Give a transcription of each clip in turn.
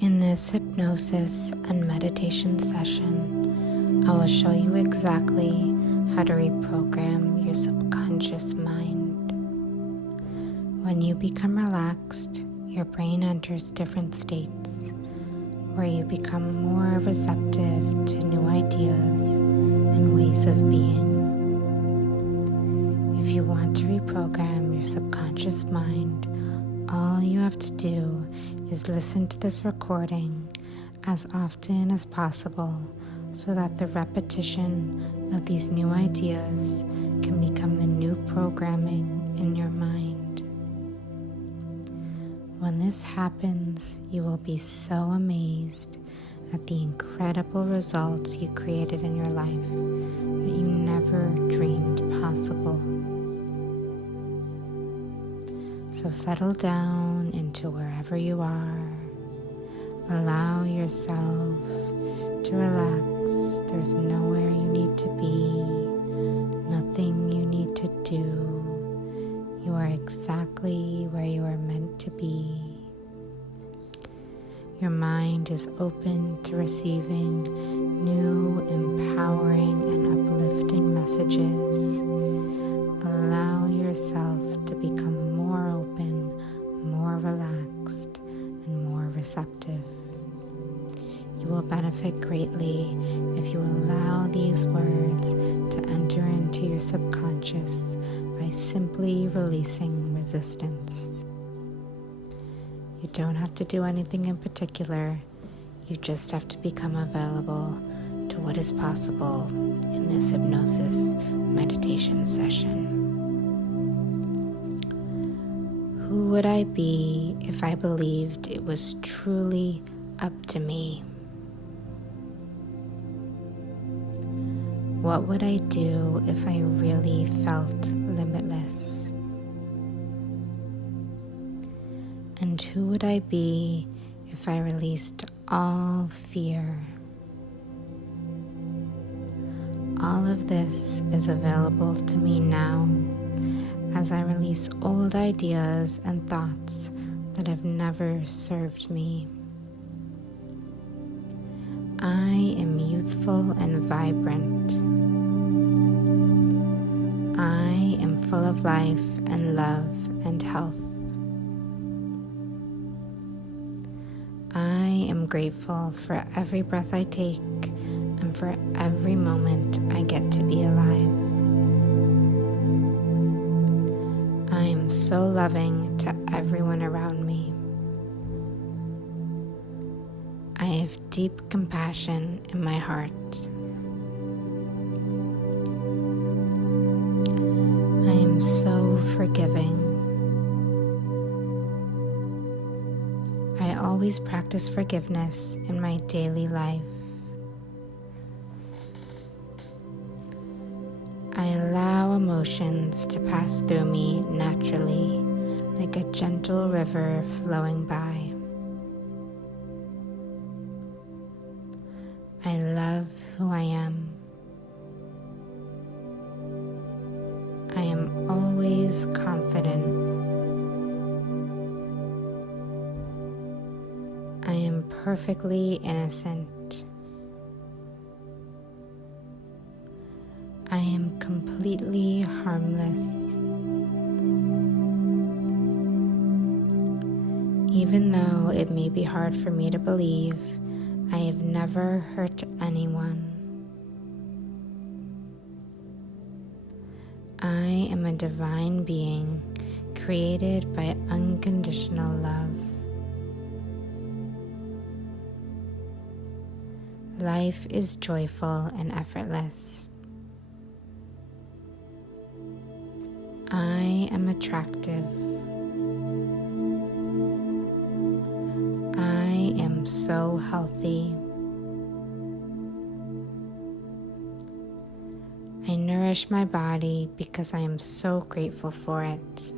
In this hypnosis and meditation session, I will show you exactly how to reprogram your subconscious mind. When you become relaxed, your brain enters different states where you become more receptive to new ideas and ways of being. If you want to reprogram your subconscious mind, all you have to do is listen to this recording as often as possible so that the repetition of these new ideas can become the new programming in your mind. When this happens, you will be so amazed at the incredible results you created in your life that you never dreamed possible. So settle down into wherever you are. Allow yourself to relax. There's nowhere you need to be, nothing you need to do. You are exactly where you are meant to be. Your mind is open to receiving new, empowering, and uplifting messages. Allow yourself to become more open, more relaxed, and more receptive. You will benefit greatly if you allow these words to enter into your subconscious by simply releasing resistance. You don't have to do anything in particular. You just have to become available to what is possible in this hypnosis meditation session. Who would I be if I believed it was truly up to me? What would I do if I really felt limitless? And who would I be if I released all fear? All of this is available to me now as I release old ideas and thoughts that have never served me. I am youthful and vibrant. I am full of life and love and health. I am grateful for every breath I take and for every moment I get to be alive. I am so loving to everyone around me. I have deep compassion in my heart. I am so forgiving. I always practice forgiveness in my daily life. I allow emotions to pass through me naturally, like a gentle river flowing by. I love who I am. I am always confident. I am perfectly innocent. I am completely harmless. Even though it may be hard for me to believe, I have never hurt anyone. I am a divine being created by unconditional love. Life is joyful and effortless. I am attractive. I am so healthy. I nourish my body because I am so grateful for it.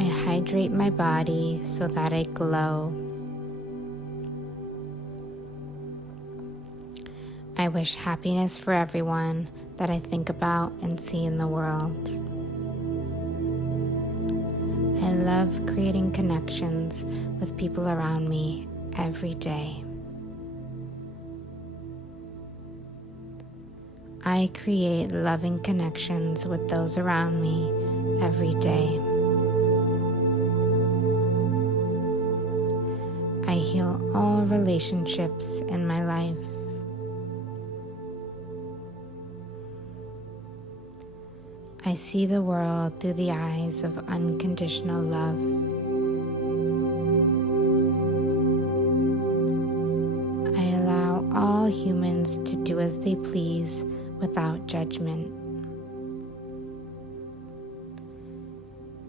I hydrate my body so that I glow. I wish happiness for everyone that I think about and see in the world. I love creating connections with people around me every day. I create loving connections with those around me every day. I heal all relationships in my life. I see the world through the eyes of unconditional love. I allow all humans to do as they please without judgment.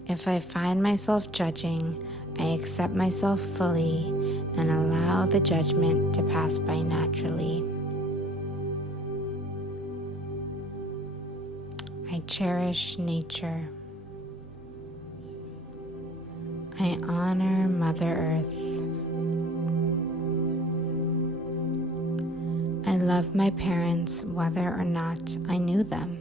If I find myself judging, I accept myself fully and allow the judgment to pass by naturally. I cherish nature. I honor Mother Earth. I love my parents whether or not I knew them.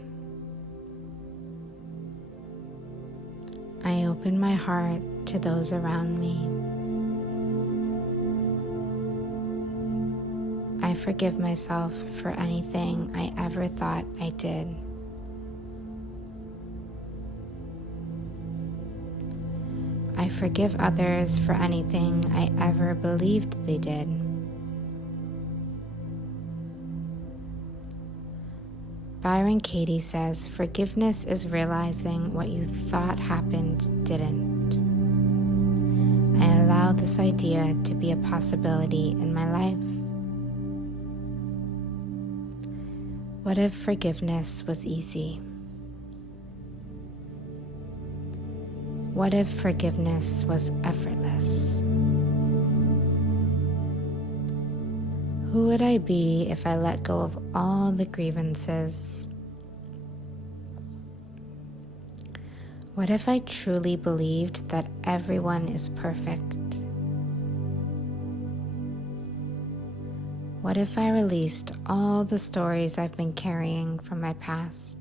I open my heart to those around me. I forgive myself for anything I ever thought I did. I forgive others for anything I ever believed they did. Byron Katie says, forgiveness is realizing what you thought happened didn't. I allow this idea to be a possibility in my life. What if forgiveness was easy? What if forgiveness was effortless? Who would I be if I let go of all the grievances? What if I truly believed that everyone is perfect? What if I released all the stories I've been carrying from my past?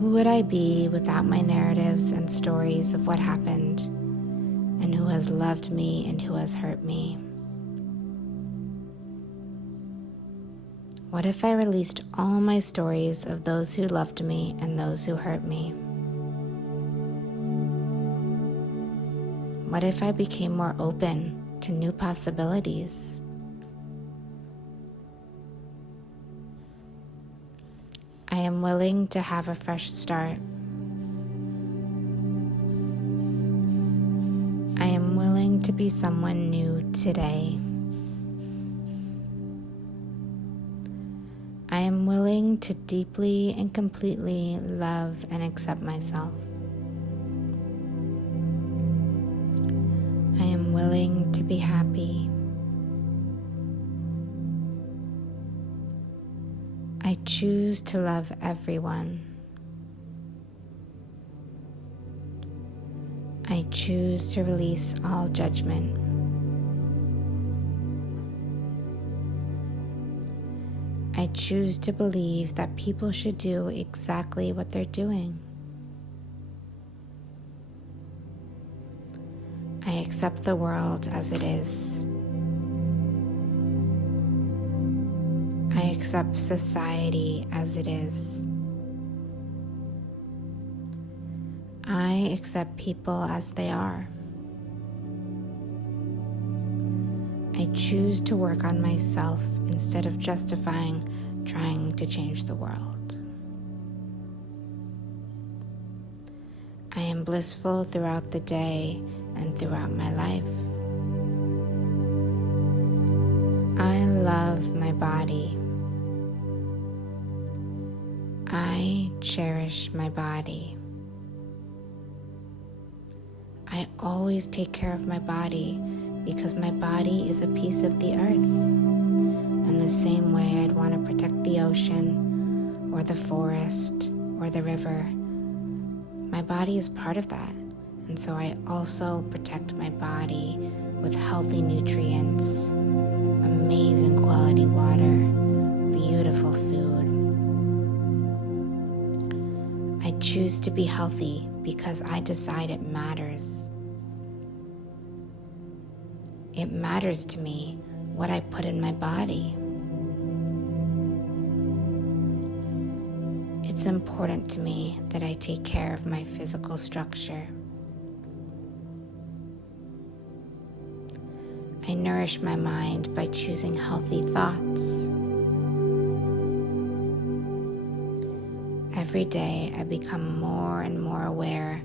Who would I be without my narratives and stories of what happened and who has loved me and who has hurt me? What if I released all my stories of those who loved me and those who hurt me? What if I became more open to new possibilities? I am willing to have a fresh start. I am willing to be someone new today. I am willing to deeply and completely love and accept myself. I am willing to be happy. I choose to love everyone. I choose to release all judgment. I choose to believe that people should do exactly what they're doing. I accept the world as it is. I accept society as it is. I accept people as they are. I choose to work on myself instead of justifying trying to change the world. I am blissful throughout the day and throughout my life. I love my body. I cherish my body. I always take care of my body because my body is a piece of the earth. In the same way I'd want to protect the ocean or the forest or the river, my body is part of that. And so I also protect my body with healthy nutrients, amazing quality water, beautiful food. I choose to be healthy because I decide it matters. It matters to me what I put in my body. It's important to me that I take care of my physical structure. I nourish my mind by choosing healthy thoughts. Every day I become more and more aware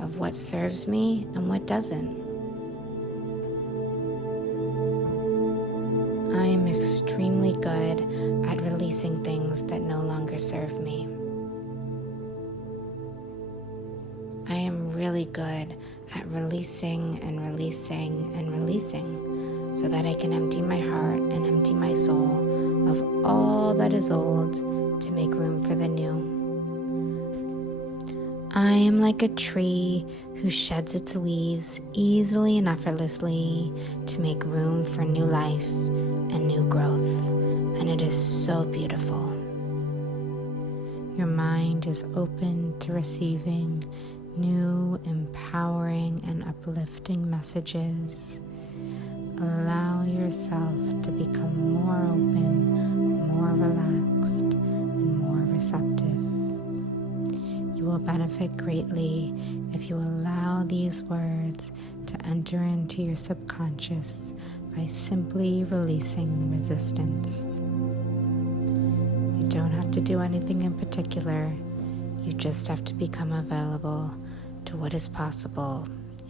of what serves me and what doesn't. I am extremely good at releasing things that no longer serve me. I am really good at releasing and releasing and releasing so that I can empty my heart and empty my soul of all that is old to make room for the new. I am like a tree who sheds its leaves easily and effortlessly to make room for new life and new growth, and it is so beautiful. Your mind is open to receiving new, empowering, and uplifting messages. Allow yourself to become more open, more relaxed, and more receptive. You will benefit greatly if you allow these words to enter into your subconscious by simply releasing resistance. You don't have to do anything in particular. You just have to become available to what is possible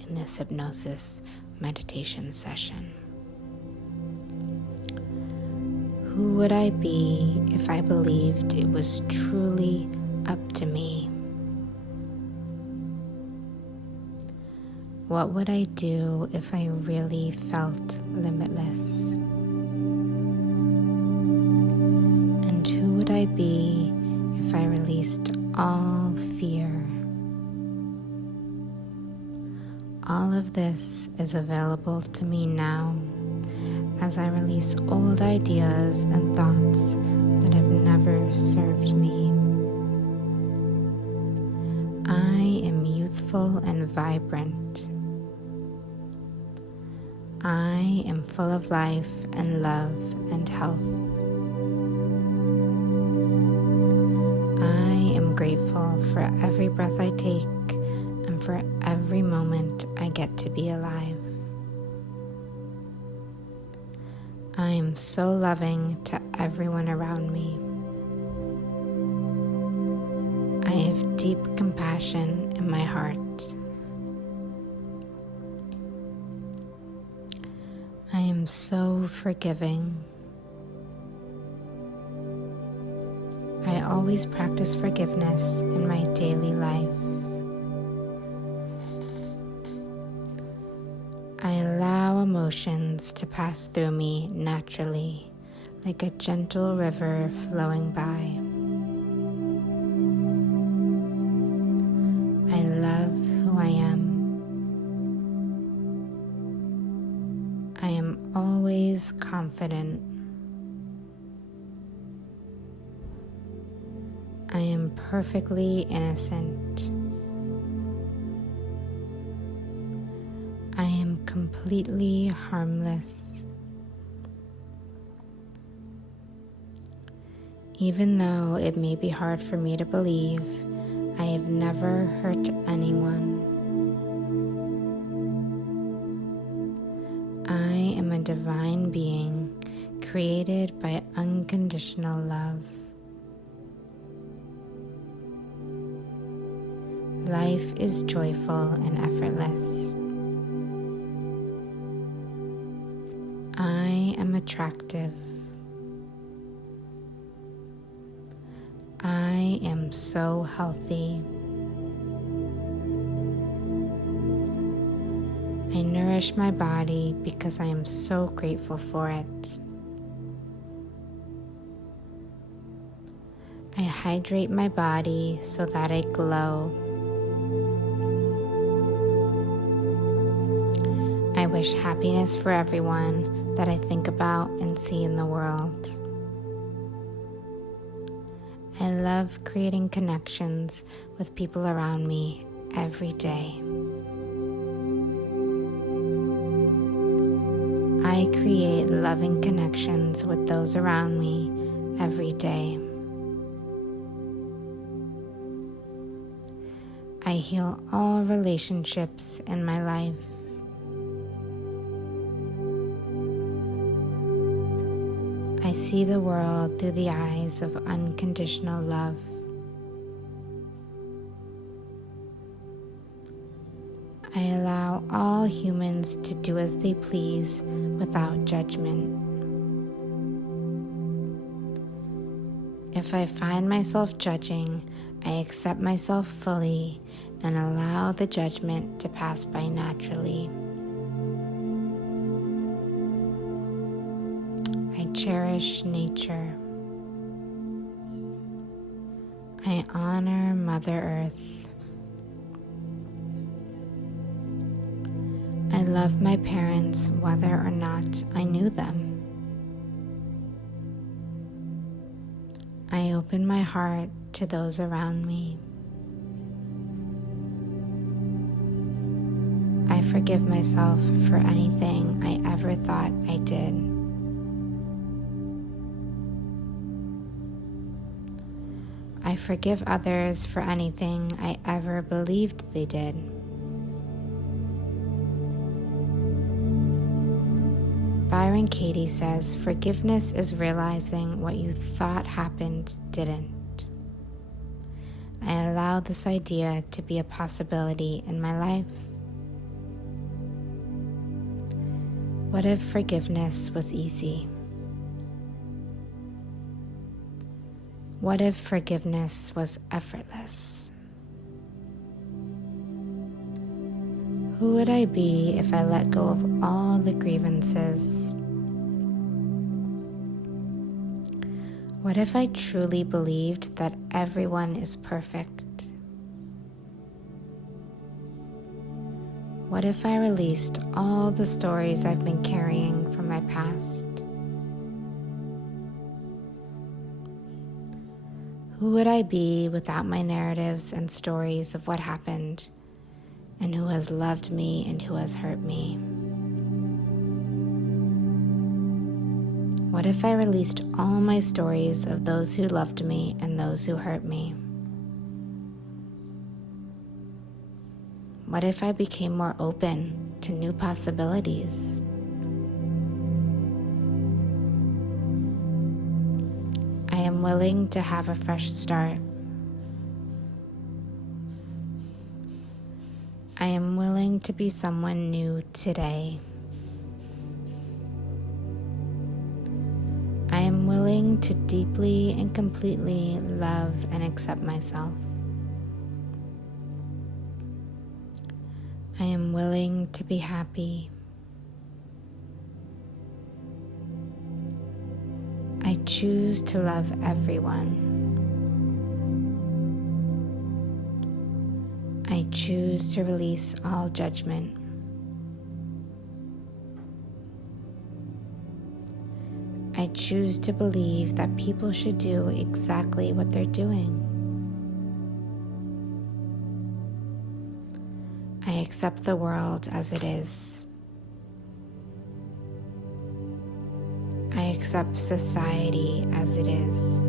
in this hypnosis meditation session. Who would I be if I believed it was truly up to me? What would I do if I really felt limitless? And who would I be if I released all fear? All of this is available to me now as I release old ideas and thoughts that have never served me. I am youthful and vibrant. I am full of life and love and health. I am grateful for every breath I take and for every moment I get to be alive. I am so loving to everyone around me. I have deep compassion in my heart. I am so forgiving. I always practice forgiveness in my daily life. I allow emotions to pass through me naturally, like a gentle river flowing by. I love who I am. I am always confident. I am perfectly innocent. I am completely harmless. Even though it may be hard for me to believe, I have never hurt anyone. I am a divine being created by unconditional love. Life is joyful and effortless. I am attractive. I am so healthy. I nourish my body because I am so grateful for it. I hydrate my body so that I glow. I wish happiness for everyone that I think about and see in the world. I love creating connections with people around me every day. I create loving connections with those around me every day. I heal all relationships in my life. I see the world through the eyes of unconditional love. I allow all humans to do as they please without judgment. If I find myself judging, I accept myself fully and allow the judgment to pass by naturally. I cherish nature. I honor Mother Earth. I love my parents whether or not I knew them. I open my heart to those around me. I forgive myself for anything I ever thought I did. I forgive others for anything I ever believed they did. Byron Katie says, forgiveness is realizing what you thought happened didn't. I allow this idea to be a possibility in my life. What if forgiveness was easy? What if forgiveness was effortless? Who would I be if I let go of all the grievances? What if I truly believed that everyone is perfect? What if I released all the stories I've been carrying from my past? Who would I be without my narratives and stories of what happened and who has loved me and who has hurt me? What if I released all my stories of those who loved me and those who hurt me? What if I became more open to new possibilities? I am willing to have a fresh start. I am willing to be someone new today. I am willing to deeply and completely love and accept myself. I am willing to be happy. I choose to love everyone. I choose to release all judgment. I choose to believe that people should do exactly what they're doing. I accept the world as it is. I accept society as it is.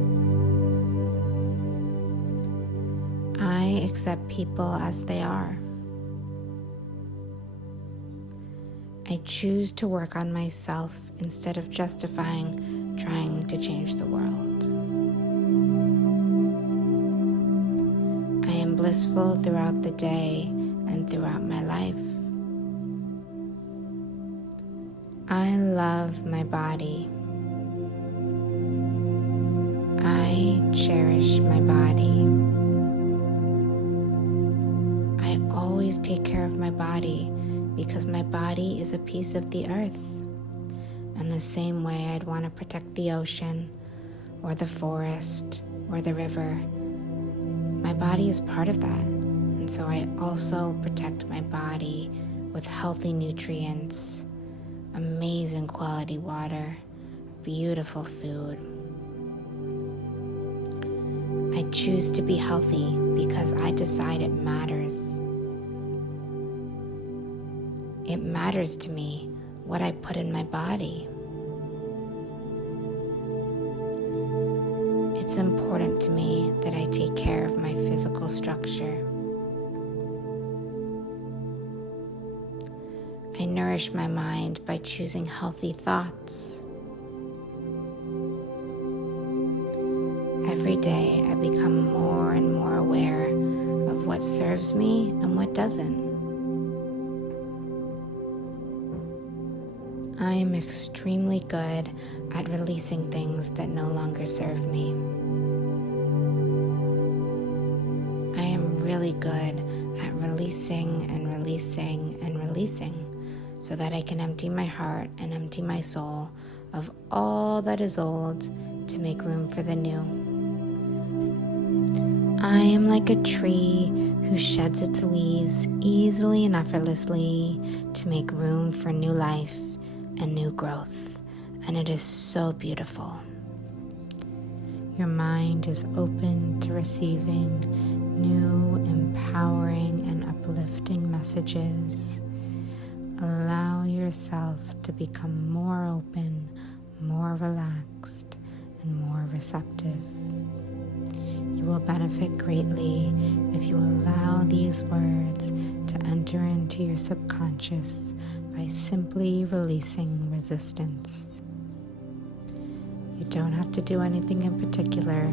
I accept people as they are. I choose to work on myself instead of justifying trying to change the world. I am blissful throughout the day and throughout my life. I love my body. I cherish my body. I always take care of my body because my body is a piece of the earth. And the same way I'd want to protect the ocean or the forest or the river, my body is part of that. And so I also protect my body with healthy nutrients, amazing quality water, beautiful food. I choose to be healthy because I decide it matters. It matters to me what I put in my body. It's important to me that I take care of my physical structure. I nourish my mind by choosing healthy thoughts. Every day I become more and more aware of what serves me and what doesn't. I am extremely good at releasing things that no longer serve me. I am really good at releasing and releasing and releasing so that I can empty my heart and empty my soul of all that is old to make room for the new. I am like a tree who sheds its leaves easily and effortlessly to make room for new life and new growth, and it is so beautiful. Your mind is open to receiving new, empowering, and uplifting messages. Allow yourself to become more open, more relaxed, and more receptive. You will benefit greatly if you allow these words to enter into your subconscious by simply releasing resistance. You don't have to do anything in particular.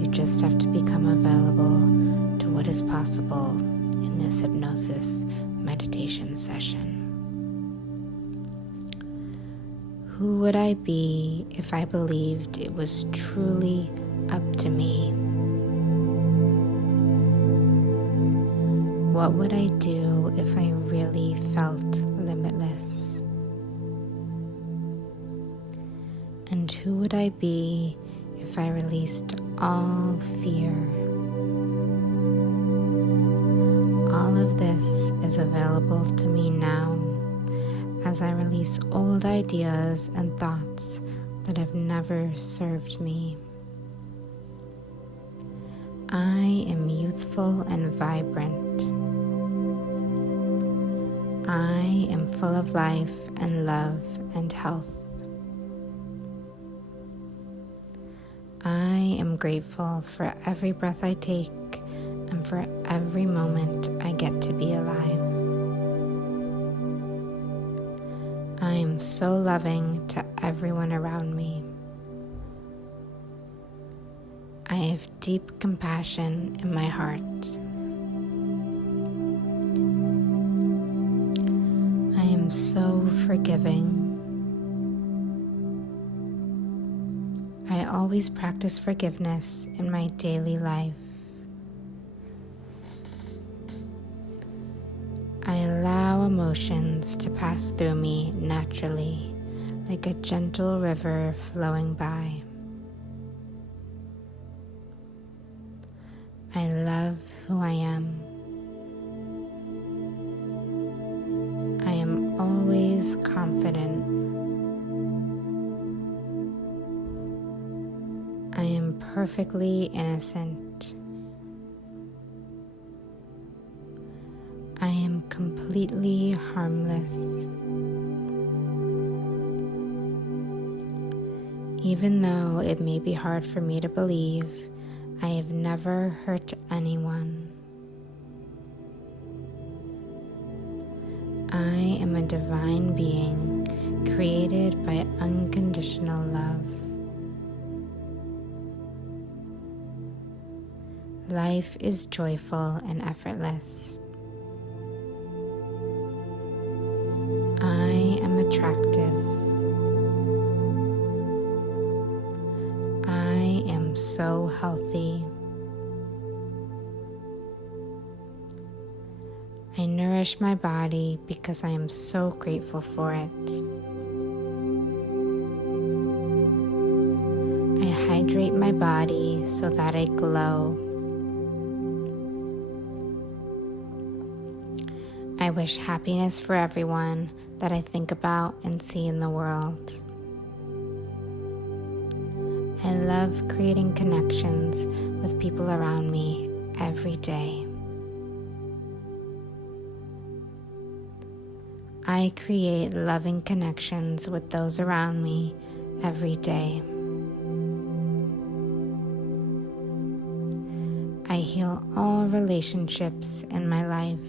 You just have to become available to what is possible in this hypnosis meditation session. Who would I be if I believed it was truly up to me? What would I do if I really felt limitless? And who would I be if I released all fear? All of this is available to me now as I release old ideas and thoughts that have never served me. I am youthful and vibrant. I am full of life and love and health. I am grateful for every breath I take and for every moment I get to be alive. I am so loving to everyone around me. I have deep compassion in my heart. I am so forgiving. I always practice forgiveness in my daily life. I allow emotions to pass through me naturally, like a gentle river flowing by. I love who I am. I am always confident. I am perfectly innocent. I am completely harmless. Even though it may be hard for me to believe, I have never hurt anyone. I am a divine being created by unconditional love. Life is joyful and effortless. I am attractive. I am so healthy. I nourish my body because I am so grateful for it. I hydrate my body so that I glow. I wish happiness for everyone that I think about and see in the world. I I love creating connections with people around me every day. I create loving connections with those around me every day. I heal all relationships in my life.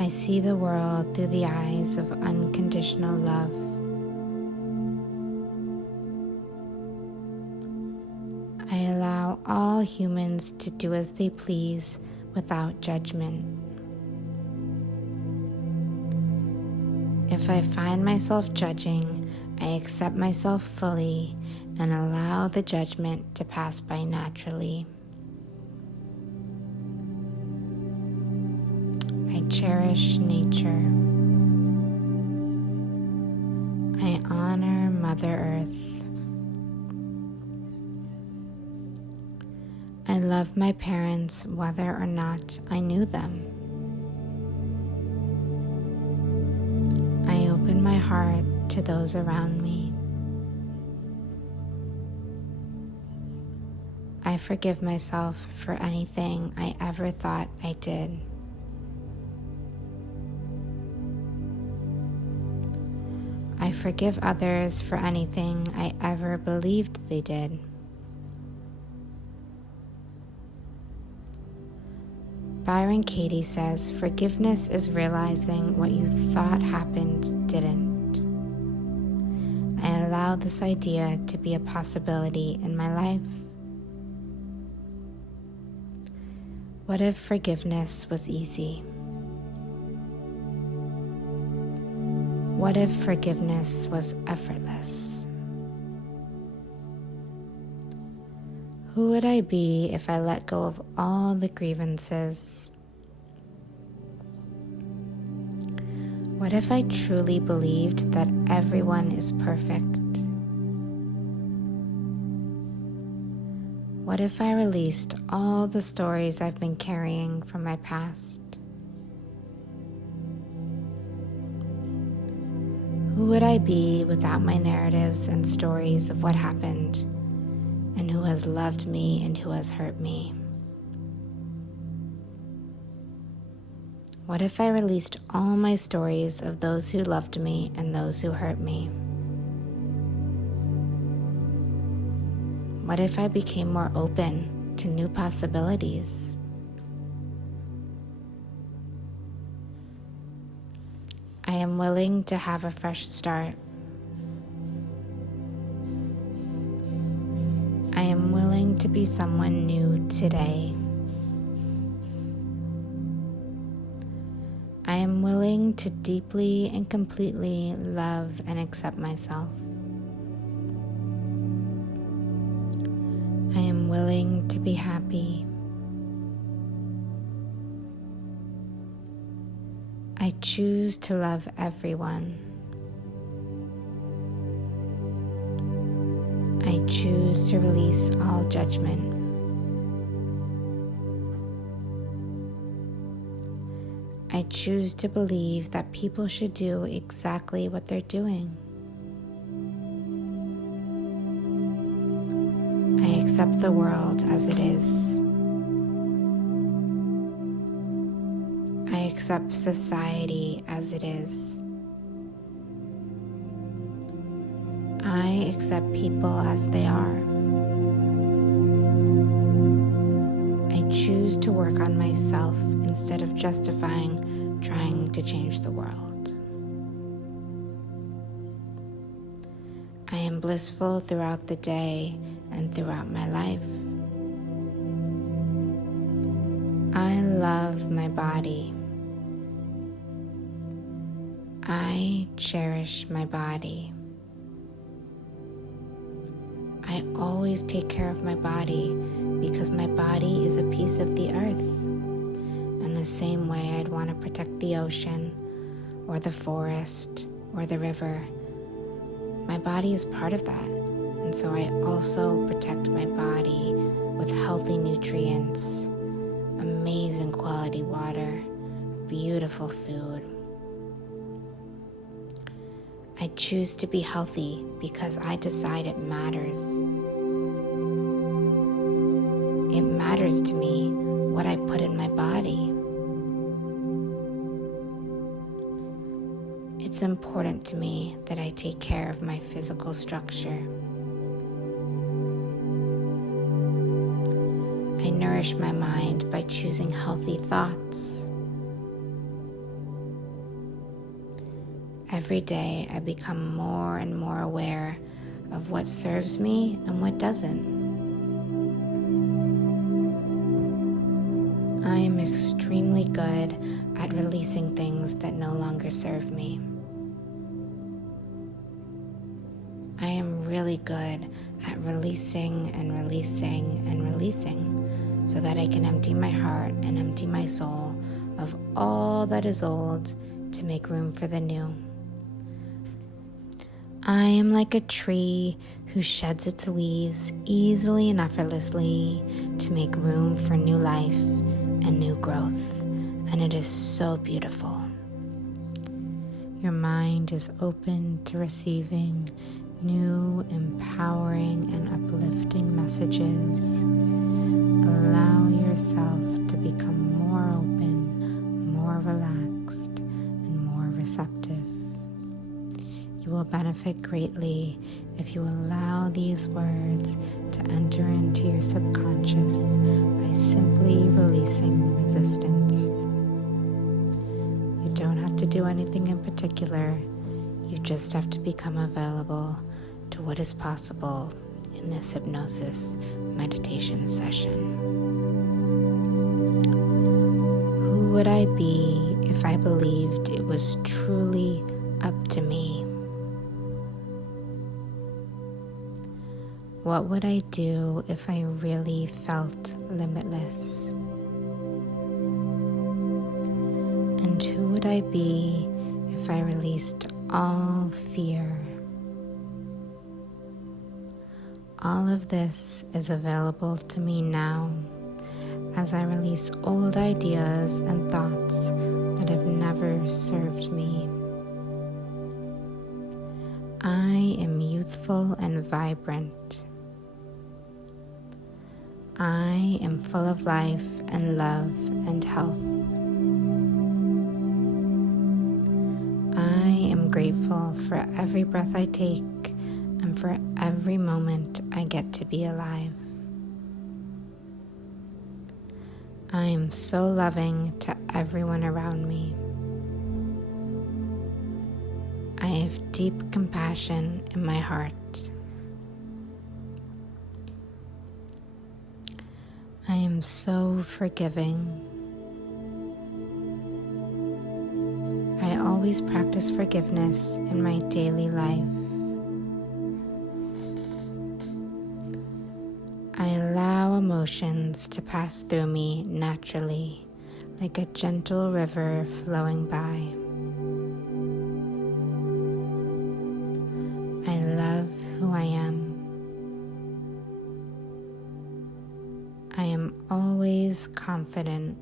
I see the world through the eyes of unconditional love. I allow all humans to do as they please without judgment. If I find myself judging, I accept myself fully and allow the judgment to pass by naturally. I cherish nature. I honor Mother Earth. I love my parents whether or not I knew them. I open my heart to those around me. I forgive myself for anything I ever thought I did. I forgive others for anything I ever believed they did. Byron Katie says, forgiveness is realizing what you thought happened didn't. I allow this idea to be a possibility in my life. What if forgiveness was easy? What if forgiveness was effortless? Who would I be if I let go of all the grievances? What if I truly believed that everyone is perfect? What if I released all the stories I've been carrying from my past? Who would I be without my narratives and stories of what happened and who has loved me and who has hurt me? What if I released all my stories of those who loved me and those who hurt me? What if I became more open to new possibilities? I am willing to have a fresh start. I am willing to be someone new today. I am willing to deeply and completely love and accept myself. I am willing to be happy. I choose to love everyone. I choose to release all judgment. I choose to believe that people should do exactly what they're doing. I accept the world as it is. I accept society as it is. I accept people as they are. I choose to work on myself instead of justifying trying to change the world. I am blissful throughout the day and throughout my life. I love my body. I cherish my body. I always take care of my body because my body is a piece of the earth. In the same way I'd want to protect the ocean or the forest or the river, my body is part of that. And so I also protect my body with healthy nutrients, amazing quality water, beautiful food. I I choose to be healthy because I decide it matters. It matters to me what I put in my body. It's important to me that I take care of my physical structure. I nourish my mind by choosing healthy thoughts. Every day I become more and more aware of what serves me and what doesn't. I am extremely good at releasing things that no longer serve me. I am really good at releasing and releasing and releasing so that I can empty my heart and empty my soul of all that is old to make room for the new. I am like a tree who sheds its leaves easily and effortlessly to make room for new life and new growth, and it is so beautiful. Your mind is open to receiving new, empowering, and uplifting messages. Allow yourself to become more open, more relaxed, and more receptive. You will benefit greatly if you allow these words to enter into your subconscious by simply releasing resistance. You don't have to do anything in particular. You just have to become available to what is possible in this hypnosis meditation session. Who would I be if I believed it was truly up to me? What would I do if I really felt limitless? And who would I be if I released all fear? All of this is available to me now as I release old ideas and thoughts that have never served me. I am youthful and vibrant. I am full of life and love and health. I am grateful for every breath I take and for every moment I get to be alive. I am so loving to everyone around me. I have deep compassion in my heart. I am so forgiving. I always practice forgiveness in my daily life. I allow emotions to pass through me naturally, like a gentle river flowing by. I love who I am. I am always confident.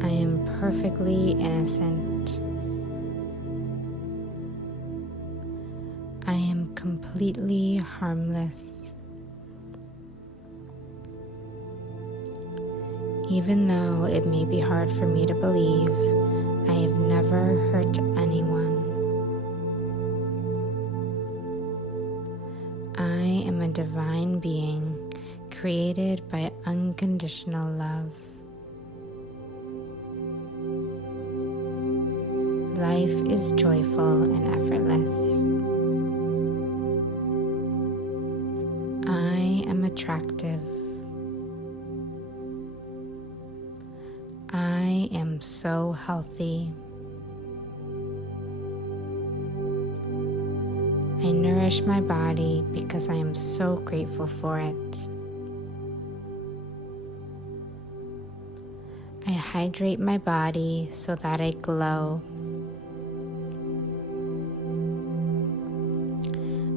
I am perfectly innocent. I am completely harmless. Even though it may be hard for me to believe, I have never hurt anyone. I am a divine being created by unconditional love. Life is joyful and effortless. I am attractive. I am so healthy. I nourish my body because I am so grateful for it. I hydrate my body so that I glow.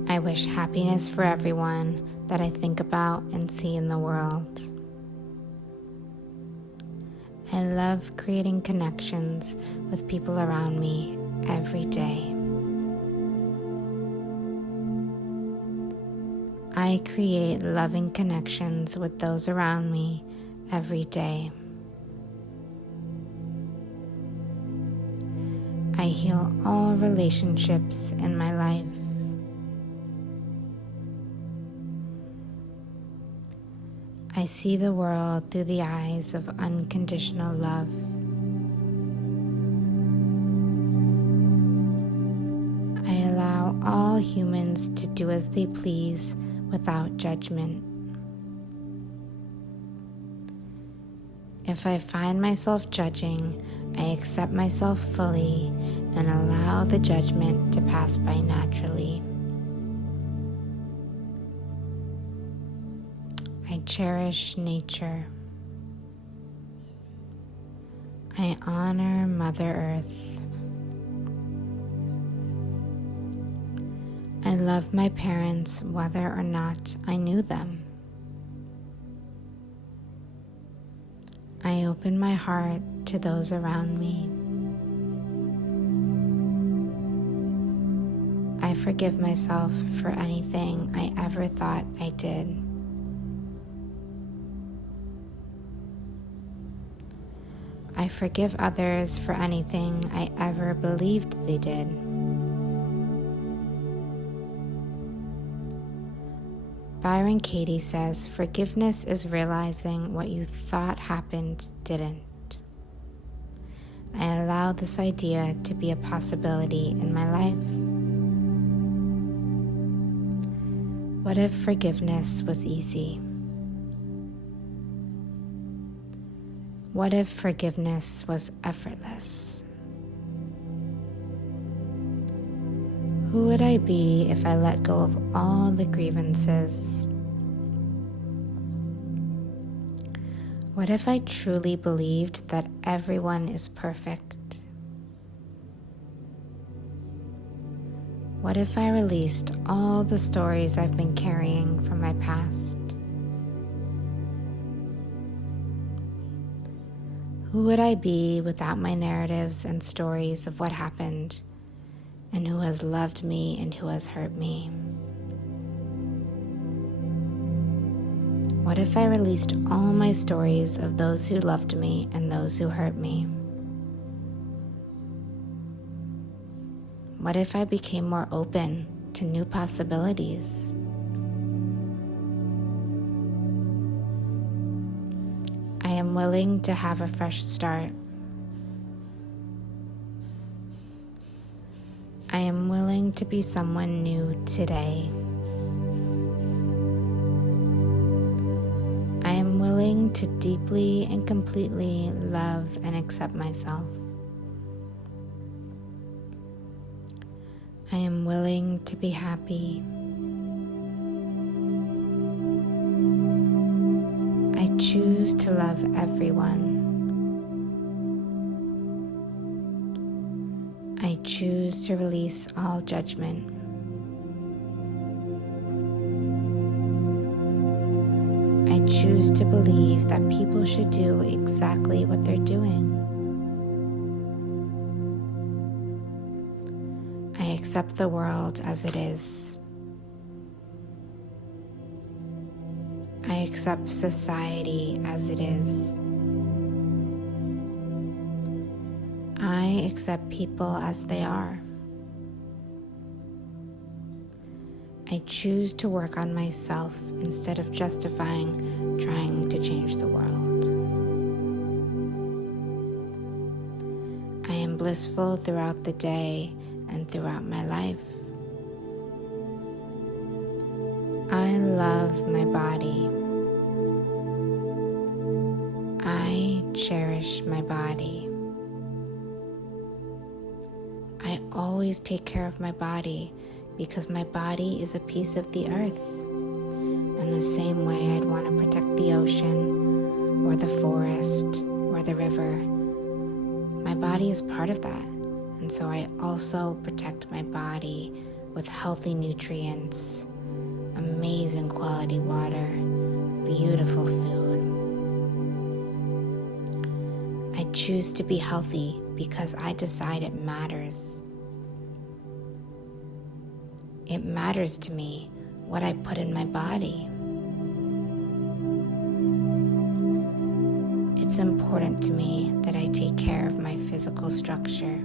I wish happiness for everyone that I think about and see in the world. I love creating connections with people around me every day. I create loving connections with those around me every day. I heal all relationships in my life. I see the world through the eyes of unconditional love. I allow all humans to do as they please without judgment. If I find myself judging, I accept myself fully and allow the judgment to pass by naturally. I cherish nature. I honor Mother Earth. I love my parents whether or not I knew them. I open my heart to those around me. I forgive myself for anything I ever thought I did. I forgive others for anything I ever believed they did. Byron Katie says, forgiveness is realizing what you thought happened didn't. I allow this idea to be a possibility in my life. What if forgiveness was easy? What if forgiveness was effortless? Who would I be if I let go of all the grievances? What if I truly believed that everyone is perfect? What if I released all the stories I've been carrying from my past? Who would I be without my narratives and stories of what happened, and who has loved me and who has hurt me? What if I released all my stories of those who loved me and those who hurt me? What if I became more open to new possibilities? I am willing to have a fresh start. I am willing to be someone new today. I am willing to deeply and completely love and accept myself. I am willing to be happy. I choose to love everyone. I choose to release all judgment. I choose to believe that people should do exactly what they're doing. I accept the world as it is. I accept society as it is. I accept people as they are. I choose to work on myself instead of justifying trying to change the world. I am blissful throughout the day and throughout my life. I love my body. I cherish my body. I always take care of my body because my body is a piece of the earth. In the same way I'd want to protect the ocean or the forest or the river. My body is part of that. And so I also protect my body with healthy nutrients, amazing quality water, beautiful food. choose to be healthy because I decide it matters. It matters to me what I put in my body. It's important to me that I take care of my physical structure.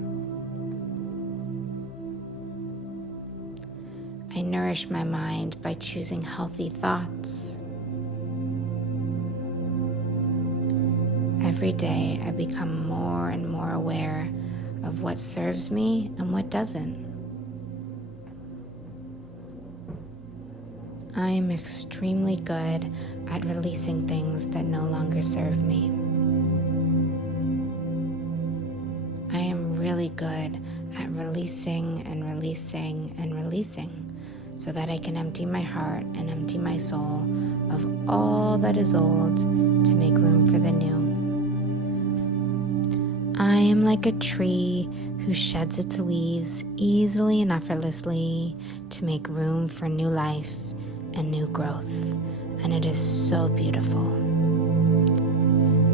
I nourish my mind by choosing healthy thoughts. Every day I become more and more aware of what serves me and what doesn't. I am extremely good at releasing things that no longer serve me. I am really good at releasing and releasing and releasing so that I can empty my heart and empty my soul of all that is old to make room for the new. I am like a tree who sheds its leaves easily and effortlessly to make room for new life and new growth, and it is so beautiful.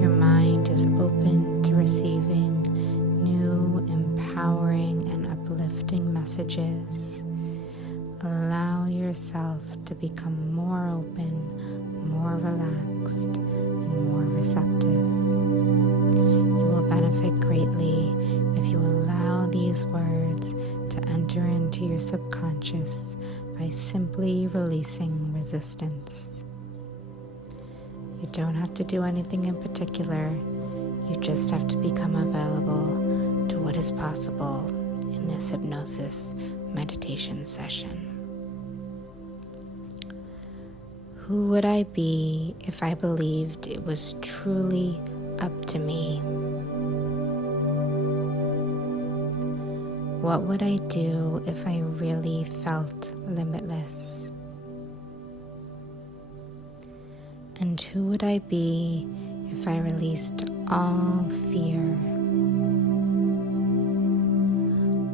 Your mind is open to receiving new, empowering, and uplifting messages. Allow yourself to become more open, more relaxed, and more receptive. You will benefit greatly if you allow these words to enter into your subconscious by simply releasing resistance. You don't have to do anything in particular. You just have to become available to what is possible in this hypnosis meditation session. Who would I be if I believed it was truly up to me? What would I do if I really felt limitless? And who would I be if I released all fear?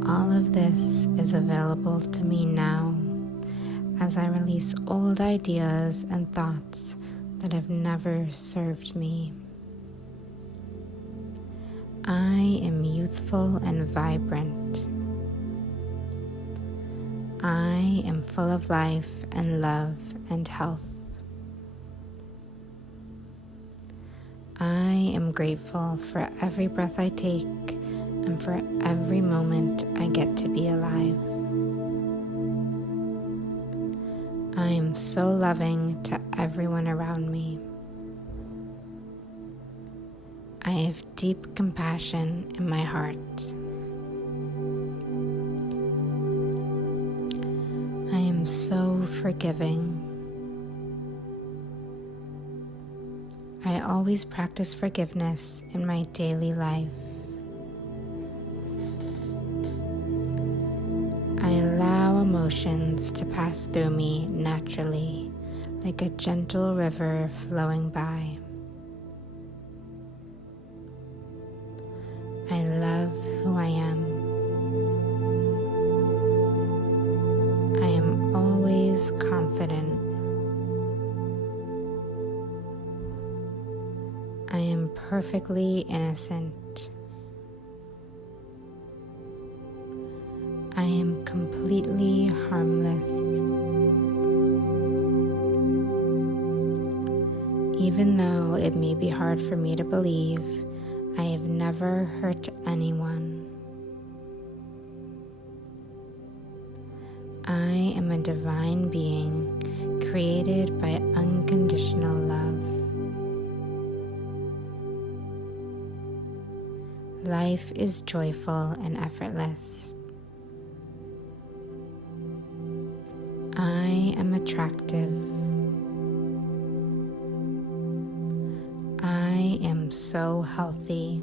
All of this is available to me now as I release old ideas and thoughts that have never served me. I am youthful and vibrant. I am full of life and love and health. I am grateful for every breath I take and for every moment I get to be alive. I am so loving to everyone around me. I have deep compassion in my heart. I am so forgiving. I always practice forgiveness in my daily life. I allow emotions to pass through me naturally, like a gentle river flowing by. I love who I am. I am always confident. I am perfectly innocent. I am completely harmless. Even though it may be hard for me to believe, I have never hurt anyone. I am a divine being created by unconditional love. Life is joyful and effortless. I am attractive. I am so healthy.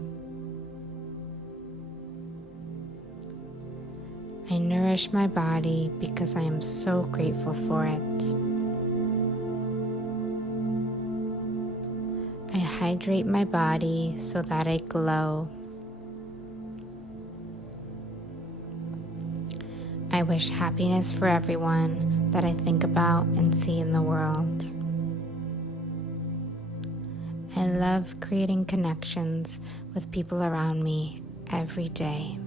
I nourish my body because I am so grateful for it. I hydrate my body so that I glow. I wish happiness for everyone that I think about and see in the world. I love creating connections with people around me every day.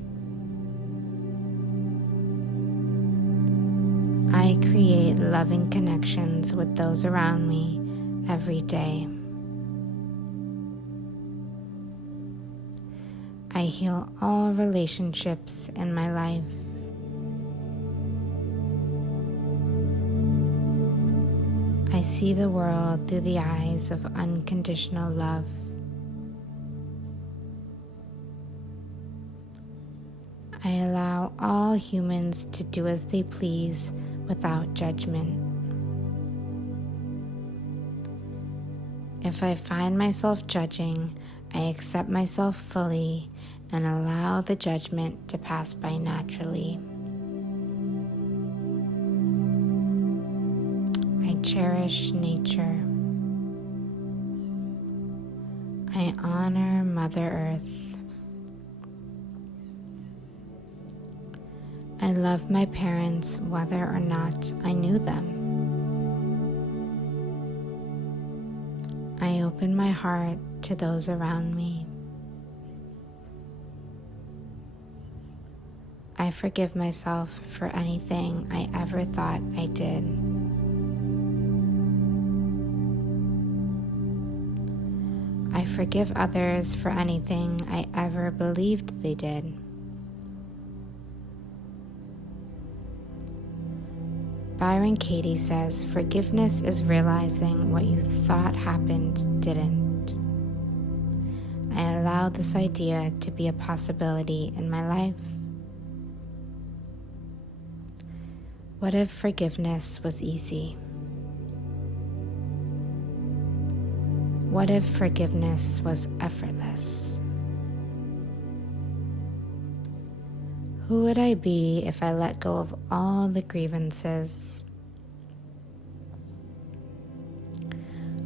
I create loving connections with those around me every day. I heal all relationships in my life. I see the world through the eyes of unconditional love. I allow all humans to do as they please without judgment. If I find myself judging, I accept myself fully and allow the judgment to pass by naturally. I cherish nature. I honor Mother Earth. I love my parents whether or not I knew them. I open my heart to those around me. I forgive myself for anything I ever thought I did. I forgive others for anything I ever believed they did. Byron Katie says, forgiveness is realizing what you thought happened didn't. I allow this idea to be a possibility in my life. What if forgiveness was easy? What if forgiveness was effortless? Who would I be if I let go of all the grievances?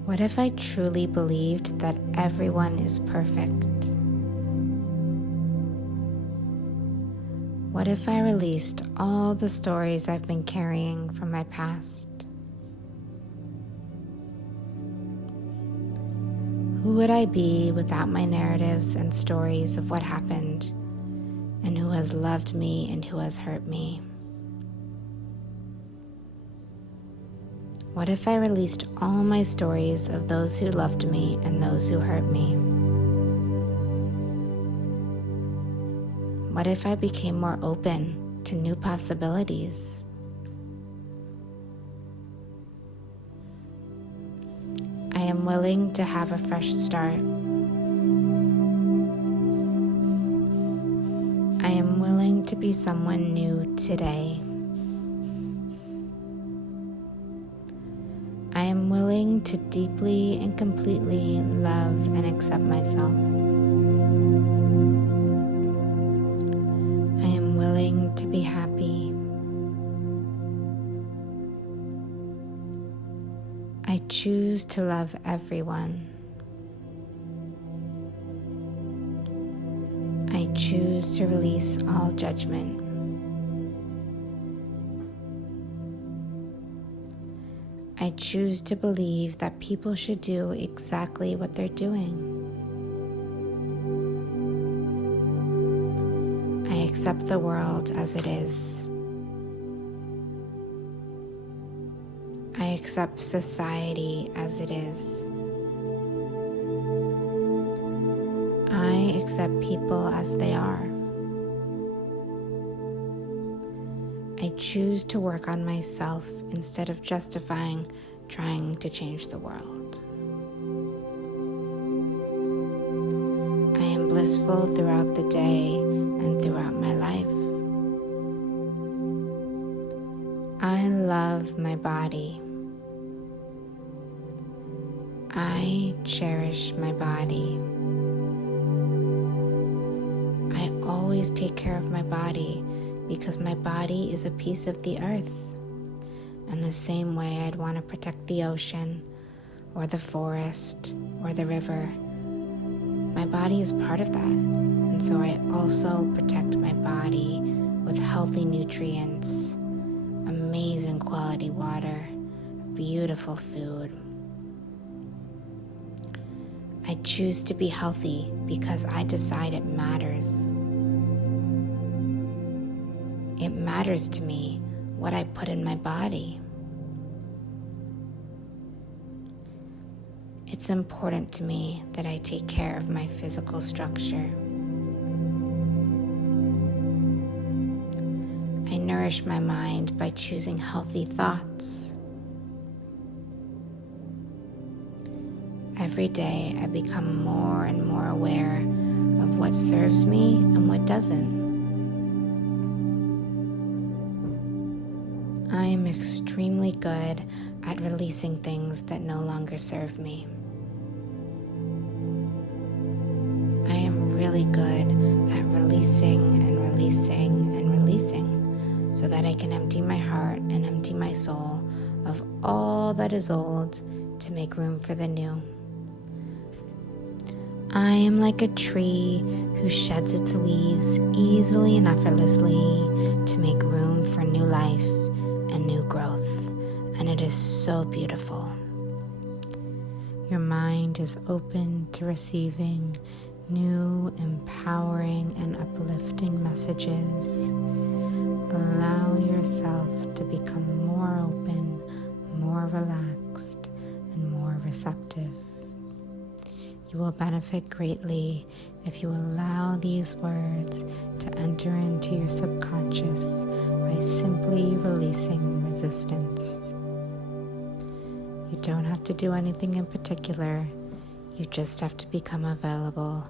What if I truly believed that everyone is perfect? What if I released all the stories I've been carrying from my past? Who would I be without my narratives and stories of what happened and who has loved me and who has hurt me? What if I released all my stories of those who loved me and those who hurt me? What if I became more open to new possibilities? I am willing to have a fresh start. I am willing to be someone new today. I am willing to deeply and completely love and accept myself. I am willing to be happy. I choose to love everyone. I choose to release all judgment. I choose to believe that people should do exactly what they're doing. I accept the world as it is. I accept society as it is. I accept people as they are. I choose to work on myself instead of justifying trying to change the world. I am blissful throughout the day and throughout my life. I love my body. I cherish my body. I always take care of my body because my body is a piece of the earth. And the same way I'd want to protect the ocean or the forest or the river, my body is part of that. And so I also protect my body with healthy nutrients, amazing quality water, beautiful food. I choose to be healthy because I decide it matters. It matters to me what I put in my body. It's important to me that I take care of my physical structure. I nourish my mind by choosing healthy thoughts. Every day I become more and more aware of what serves me and what doesn't. I am extremely good at releasing things that no longer serve me. I am really good at releasing and releasing and releasing so that I can empty my heart and empty my soul of all that is old to make room for the new. I am like a tree who sheds its leaves easily and effortlessly to make room for new life and new growth, and it is so beautiful. Your mind is open to receiving new, empowering, and uplifting messages. Allow yourself to become more open, more relaxed, and more receptive. You will benefit greatly if you allow these words to enter into your subconscious by simply releasing resistance. You don't have to do anything in particular. You just have to become available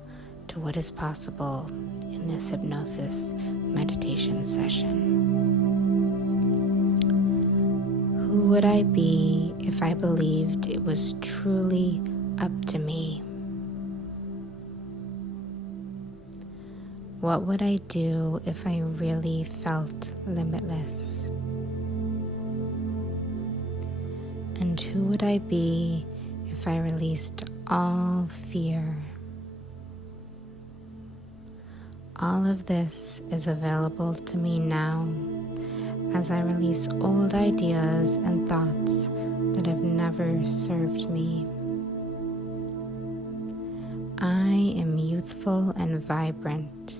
to what is possible in this hypnosis meditation session. Who would I be if I believed it was truly up to me? What would I do if I really felt limitless? And who would I be if I released all fear? All of this is available to me now as I release old ideas and thoughts that have never served me. I am youthful and vibrant.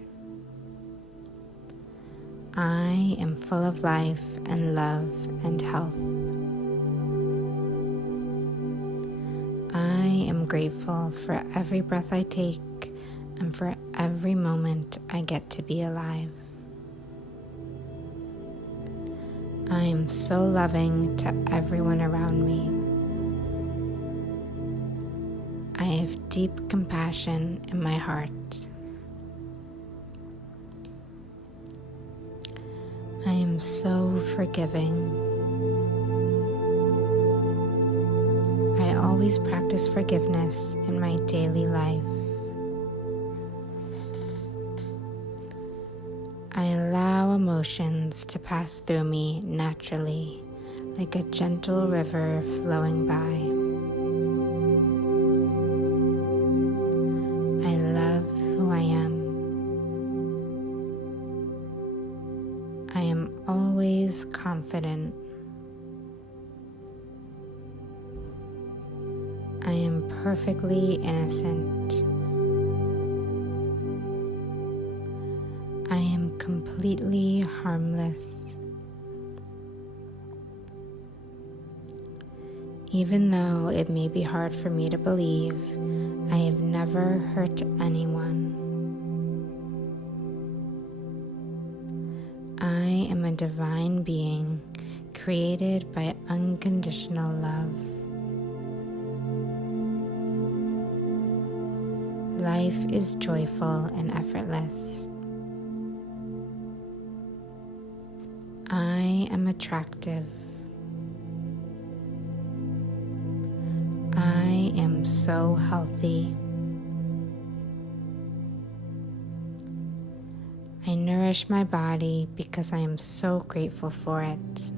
I am full of life and love and health. I am grateful for every breath I take and for every moment I get to be alive. I am so loving to everyone around me. I have deep compassion in my heart. I am so forgiving. I always practice forgiveness in my daily life. I allow emotions to pass through me naturally, like a gentle river flowing by. I love who I am. I am always confident. I am perfectly innocent. I am completely harmless. Even though it may be hard for me to believe, I have never hurt anyone. I am a divine being created by unconditional love. Life is joyful and effortless. I am attractive. I am so healthy. I nourish my body because I am so grateful for it.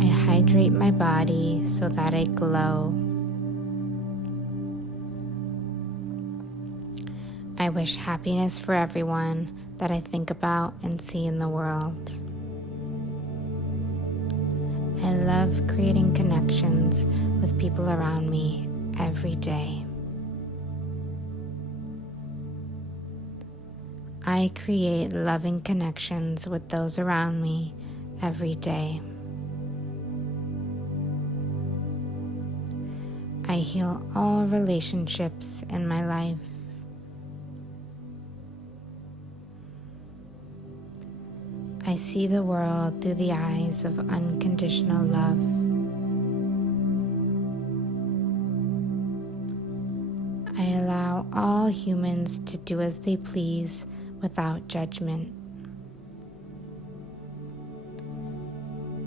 I hydrate my body so that I glow. I wish happiness for everyone that I think about and see in the world. I love creating connections with people around me every day. I create loving connections with those around me every day. I heal all relationships in my life. I see the world through the eyes of unconditional love. I allow all humans to do as they please without judgment.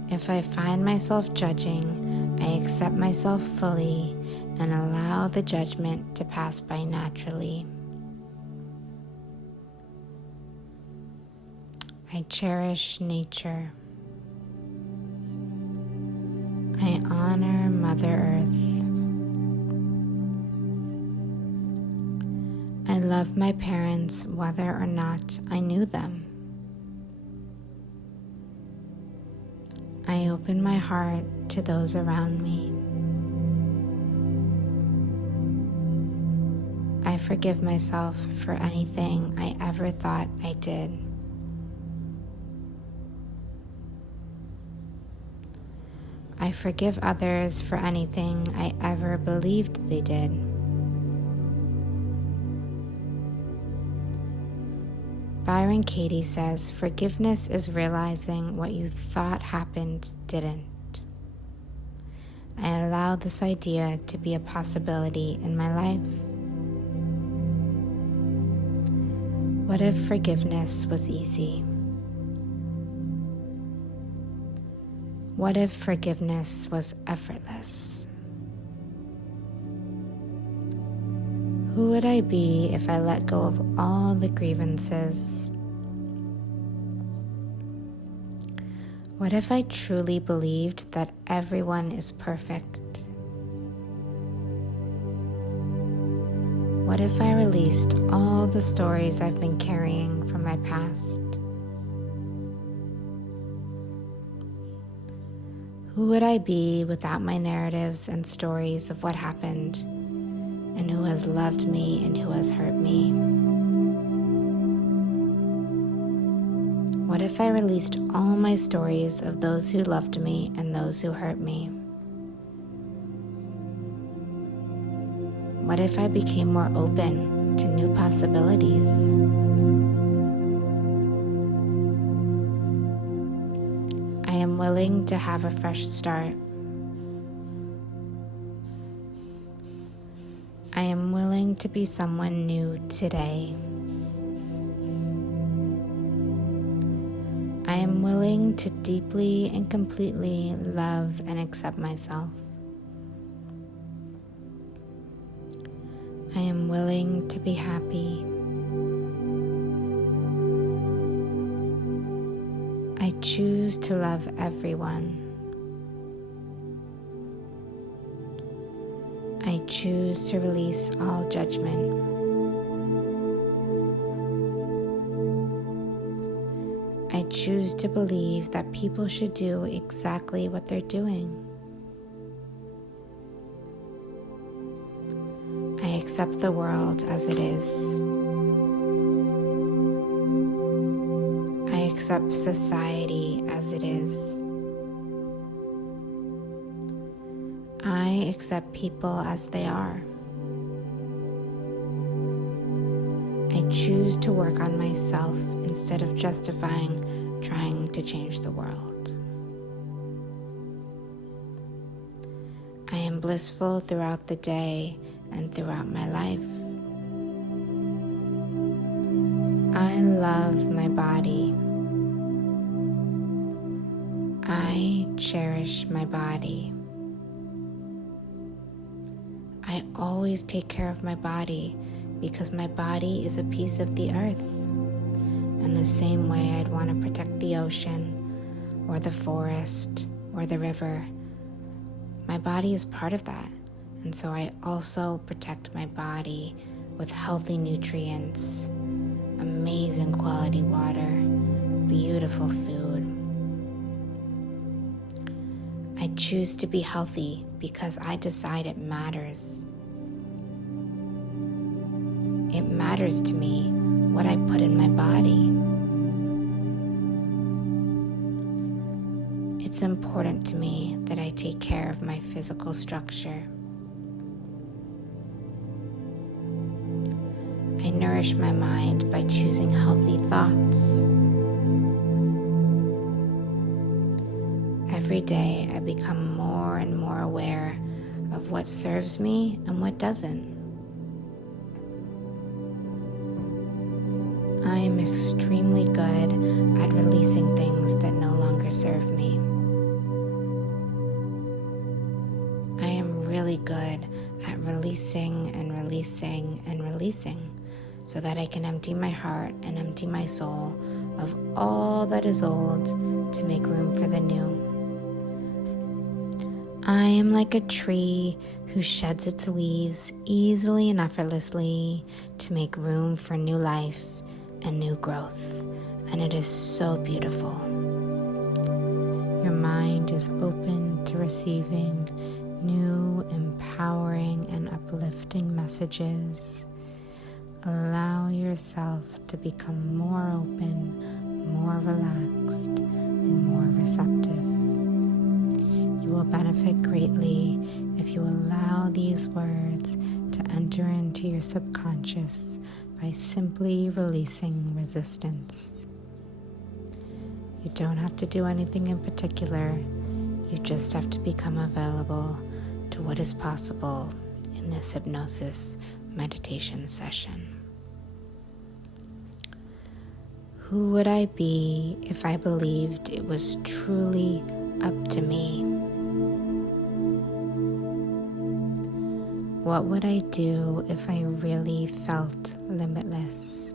If I find myself judging, I accept myself fully and allow the judgment to pass by naturally. I cherish nature. I honor Mother Earth. I love my parents whether or not I knew them. I open my heart to those around me. I forgive myself for anything I ever thought I did. I forgive others for anything I ever believed they did. Byron Katie says, forgiveness is realizing what you thought happened didn't. I allow this idea to be a possibility in my life. What if forgiveness was easy? What if forgiveness was effortless? Who would I be if I let go of all the grievances? What if I truly believed that everyone is perfect? What if I released all the stories I've been carrying from my past? Who would I be without my narratives and stories of what happened and who has loved me and who has hurt me? What if I released all my stories of those who loved me and those who hurt me? What if I became more open to new possibilities? I am willing to have a fresh start. I am willing to be someone new today. I am willing to deeply and completely love and accept myself. I am willing to be happy. I choose to love everyone. I choose to release all judgment. I choose to believe that people should do exactly what they're doing. I accept the world as it is. I accept society as it is. I accept people as they are. I choose to work on myself instead of justifying trying to change the world. I am blissful throughout the day and throughout my life. I love my body. I cherish my body. I always take care of my body because my body is a piece of the earth. In the same way I'd want to protect the ocean or the forest or the river, my body is part of that. And so I also protect my body with healthy nutrients, amazing quality water, beautiful food. I I choose to be healthy because I decide it matters. It matters to me what I put in my body. It's important to me that I take care of my physical structure. I nourish my mind by choosing healthy thoughts. Every day I become more and more aware of what serves me and what doesn't. I am extremely good at releasing things that no longer serve me. I am really good at releasing and releasing and releasing so that I can empty my heart and empty my soul of all that is old to make room for the new. I am like a tree who sheds its leaves easily and effortlessly to make room for new life and new growth, and it is so beautiful. Your mind is open to receiving new, empowering, and uplifting messages. Allow yourself to become more open, more relaxed, and more receptive. You will benefit greatly if you allow these words to enter into your subconscious by simply releasing resistance. You don't have to do anything in particular. You just have to become available to what is possible in this hypnosis meditation session. Who would I be if I believed it was truly up to me? What would I do if I really felt limitless?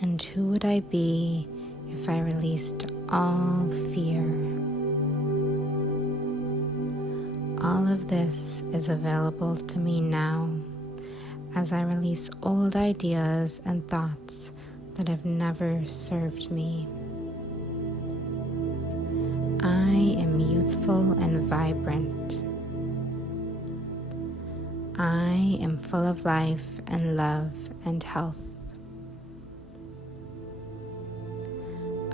And who would I be if I released all fear? All of this is available to me now as I release old ideas and thoughts that have never served me. I am youthful and vibrant. I am full of life and love and health.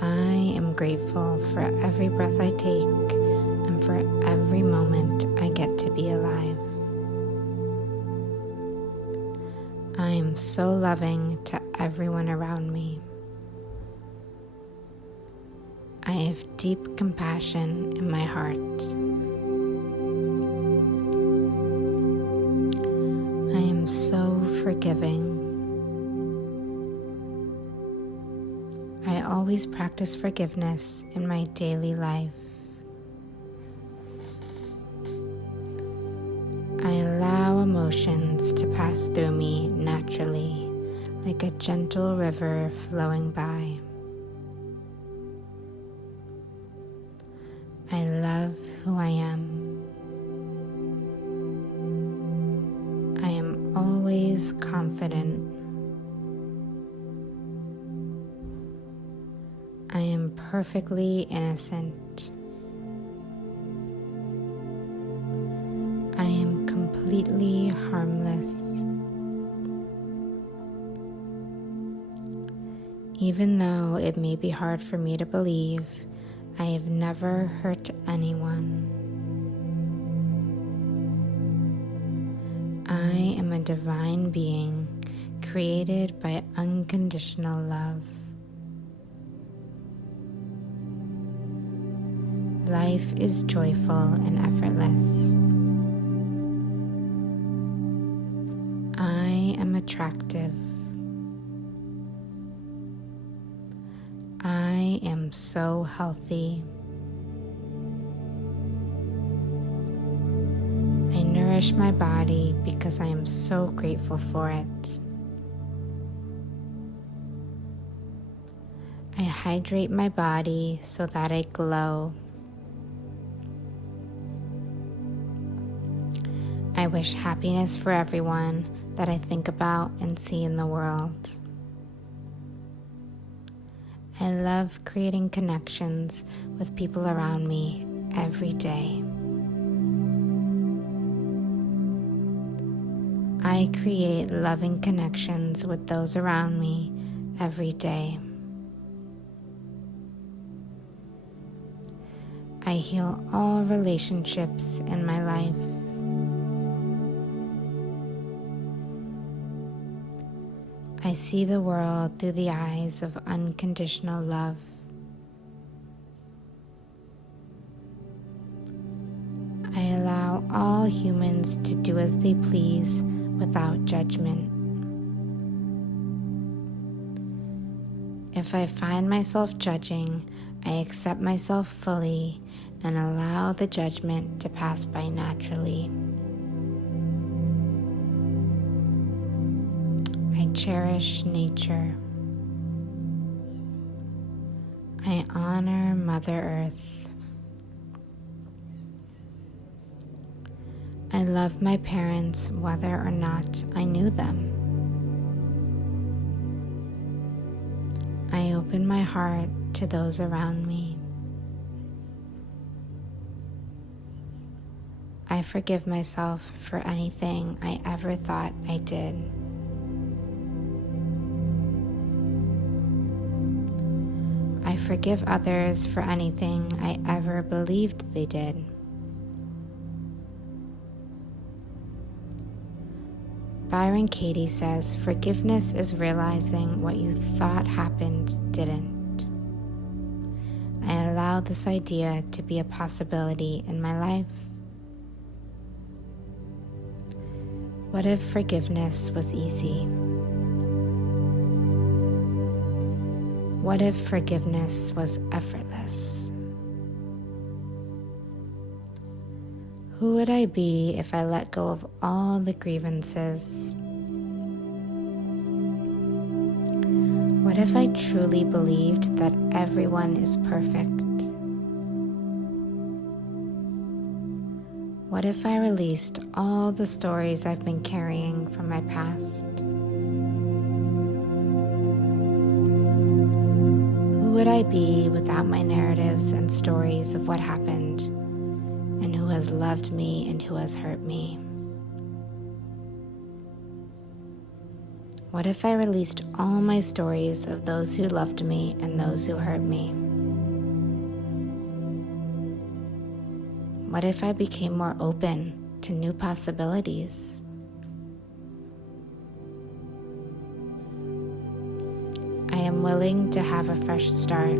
I am grateful for every breath I take and for every moment I get to be alive. I am so loving to everyone around me. I have deep compassion in my heart. I am so forgiving. I always practice forgiveness in my daily life. I allow emotions to pass through me naturally, like a gentle river flowing by. I love who I am. I am always confident. I am perfectly innocent. I am completely harmless. Even though it may be hard for me to believe, I have never hurt anyone. I am a divine being created by unconditional love. Life is joyful and effortless. I am attractive. I am so healthy. I nourish my body because I am so grateful for it. I hydrate my body so that I glow. I wish happiness for everyone that I think about and see in the world. I love creating connections with people around me every day. I create loving connections with those around me every day. I heal all relationships in my life. I see the world through the eyes of unconditional love. I allow all humans to do as they please without judgment. If I find myself judging, I accept myself fully and allow the judgment to pass by naturally. I cherish nature. I honor Mother Earth. I love my parents whether or not I knew them. I open my heart to those around me. I forgive myself for anything I ever thought I did. I forgive others for anything I ever believed they did. Byron Katie says, forgiveness is realizing what you thought happened didn't. I allow this idea to be a possibility in my life. What if forgiveness was easy? What if forgiveness was effortless? Who would I be if I let go of all the grievances? What if I truly believed that everyone is perfect? What if I released all the stories I've been carrying from my past? Who would I be without my narratives and stories of what happened, and who has loved me and who has hurt me? What if I released all my stories of those who loved me and those who hurt me? What if I became more open to new possibilities? I am willing to have a fresh start.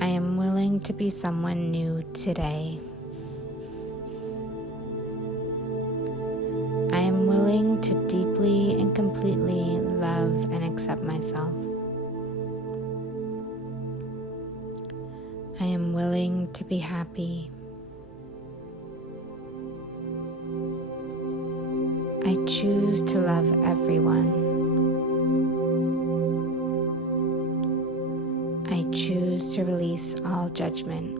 I am willing to be someone new today. I am willing to deeply and completely love and accept myself. I am willing to be happy. I choose to love everyone. I choose to release all judgment.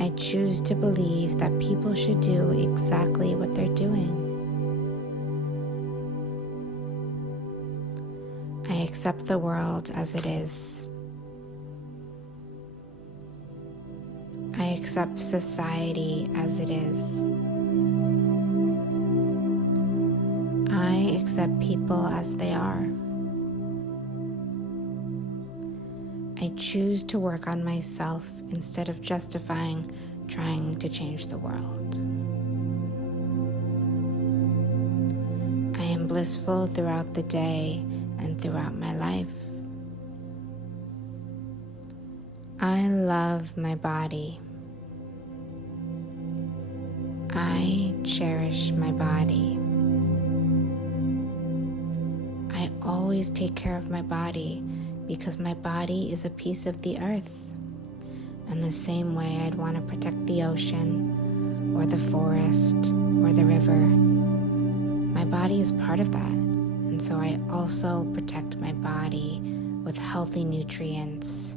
I choose to believe that people should do exactly what they're doing. I accept the world as it is. I accept society as it is. I accept people as they are. I choose to work on myself instead of justifying trying to change the world. I am blissful throughout the day and throughout my life. I love my body. I cherish my body. I always take care of my body because my body is a piece of the earth. And the same way I'd want to protect the ocean or the forest or the river, my body is part of that. And so I also protect my body with healthy nutrients,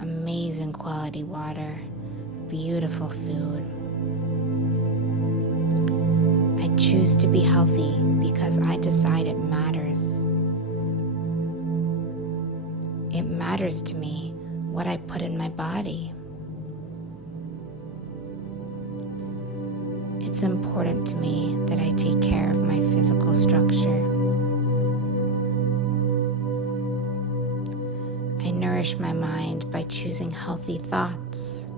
amazing quality water, beautiful food. choose to be healthy because I decide it matters. It matters to me what I put in my body. It's important to me that I take care of my physical structure. I nourish my mind by choosing healthy thoughts.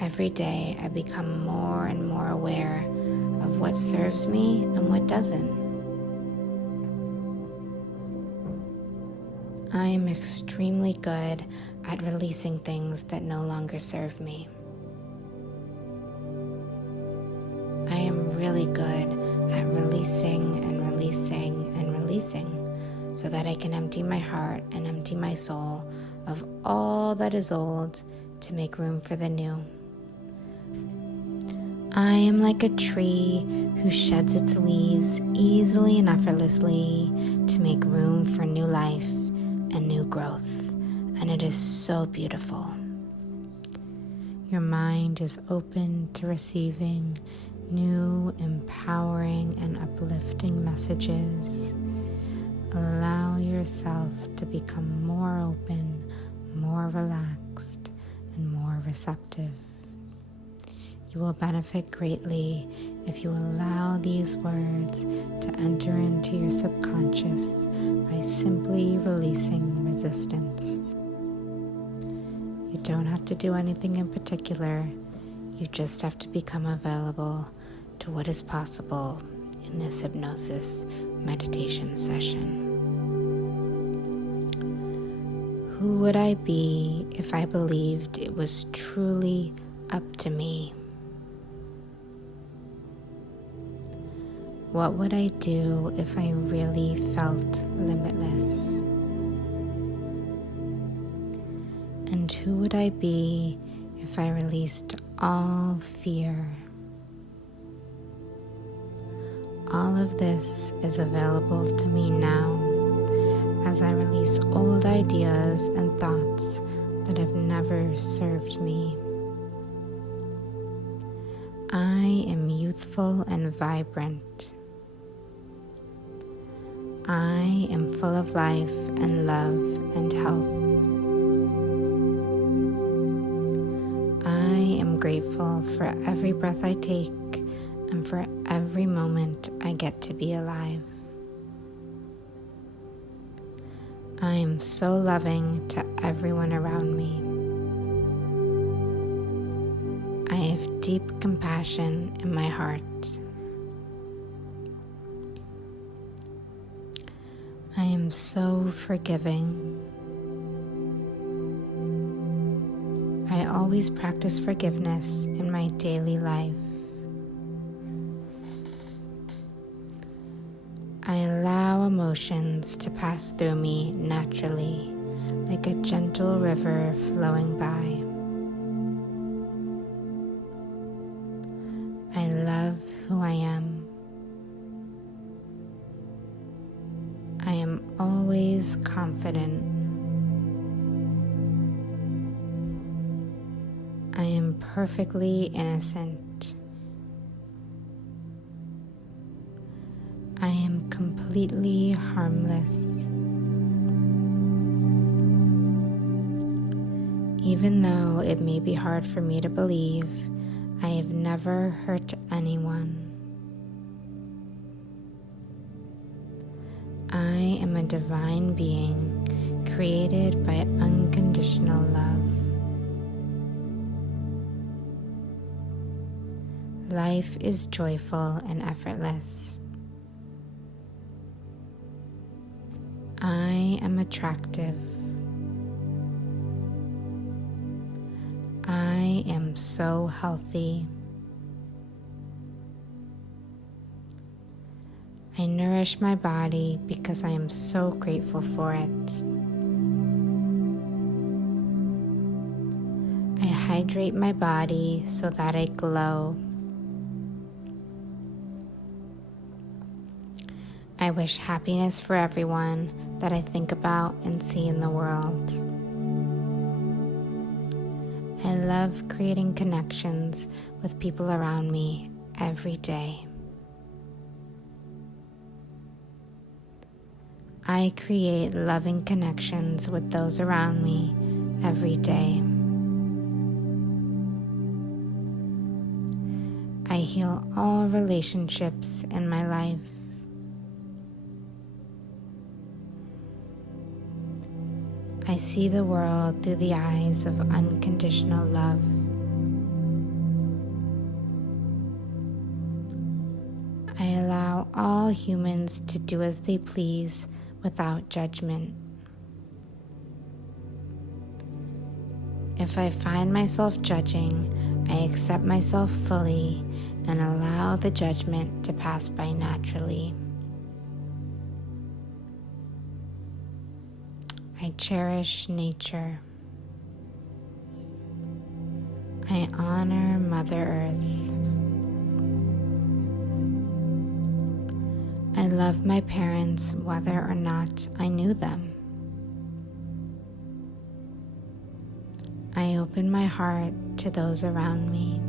Every day I become more and more aware of what serves me and what doesn't. I am extremely good at releasing things that no longer serve me. I am really good at releasing and releasing and releasing so that I can empty my heart and empty my soul of all that is old to make room for the new. I am like a tree who sheds its leaves easily and effortlessly to make room for new life and new growth, and it is so beautiful. Your mind is open to receiving new, empowering, and uplifting messages. Allow yourself to become more open, more relaxed, and more receptive. You will benefit greatly if you allow these words to enter into your subconscious by simply releasing resistance. You don't have to do anything in particular. You just have to become available to what is possible in this hypnosis meditation session. Who would I be if I believed it was truly up to me? What would I do if I really felt limitless? And who would I be if I released all fear? All of this is available to me now as I release old ideas and thoughts that have never served me. I am youthful and vibrant. I am full of life and love and health. I am grateful for every breath I take and for every moment I get to be alive. I am so loving to everyone around me. I have deep compassion in my heart. I am so forgiving. I always practice forgiveness in my daily life. I allow emotions to pass through me naturally, like a gentle river flowing by. I love who I am. I am always confident. I am perfectly innocent. I am completely harmless. Even though it may be hard for me to believe, I have never hurt anyone. I am a divine being created by unconditional love. Life is joyful and effortless. I am attractive. I am so healthy. I nourish my body because I am so grateful for it. I hydrate my body so that I glow. I wish happiness for everyone that I think about and see in the world. I love creating connections with people around me every day. I create loving connections with those around me every day. I heal all relationships in my life. I see the world through the eyes of unconditional love. I allow all humans to do as they please without judgment. If I find myself judging, I accept myself fully and allow the judgment to pass by naturally. I cherish nature. I honor Mother Earth. I love my parents whether or not I knew them. I open my heart to those around me.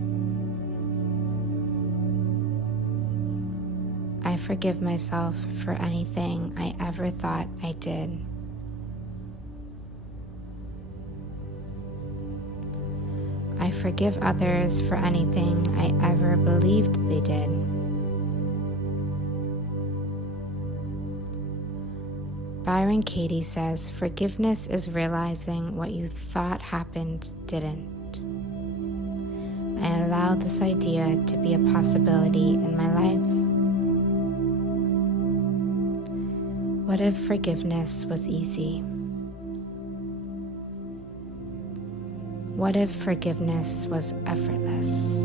I forgive myself for anything I ever thought I did. I forgive others for anything I ever believed they did. Byron Katie says, forgiveness is realizing what you thought happened didn't. I allow this idea to be a possibility in my life. What if forgiveness was easy? What if forgiveness was effortless?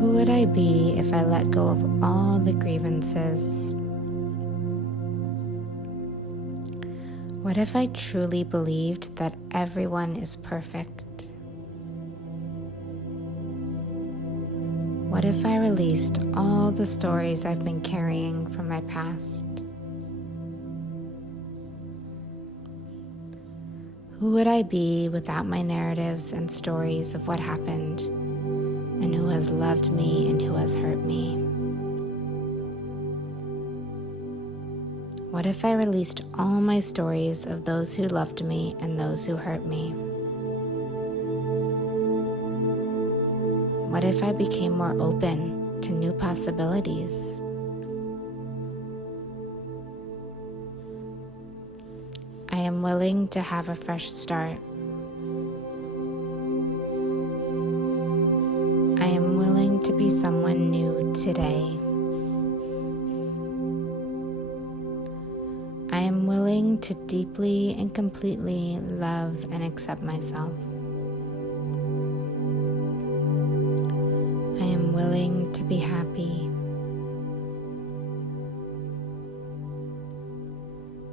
Who would I be if I let go of all the grievances? What if I truly believed that everyone is perfect? What if I released all the stories I've been carrying from my past? Who would I be without my narratives and stories of what happened, and who has loved me and who has hurt me? What if I released all my stories of those who loved me and those who hurt me? What if I became more open to new possibilities? I am willing to have a fresh start. I am willing to be someone new today. I am willing to deeply and completely love and accept myself. I am willing to be happy.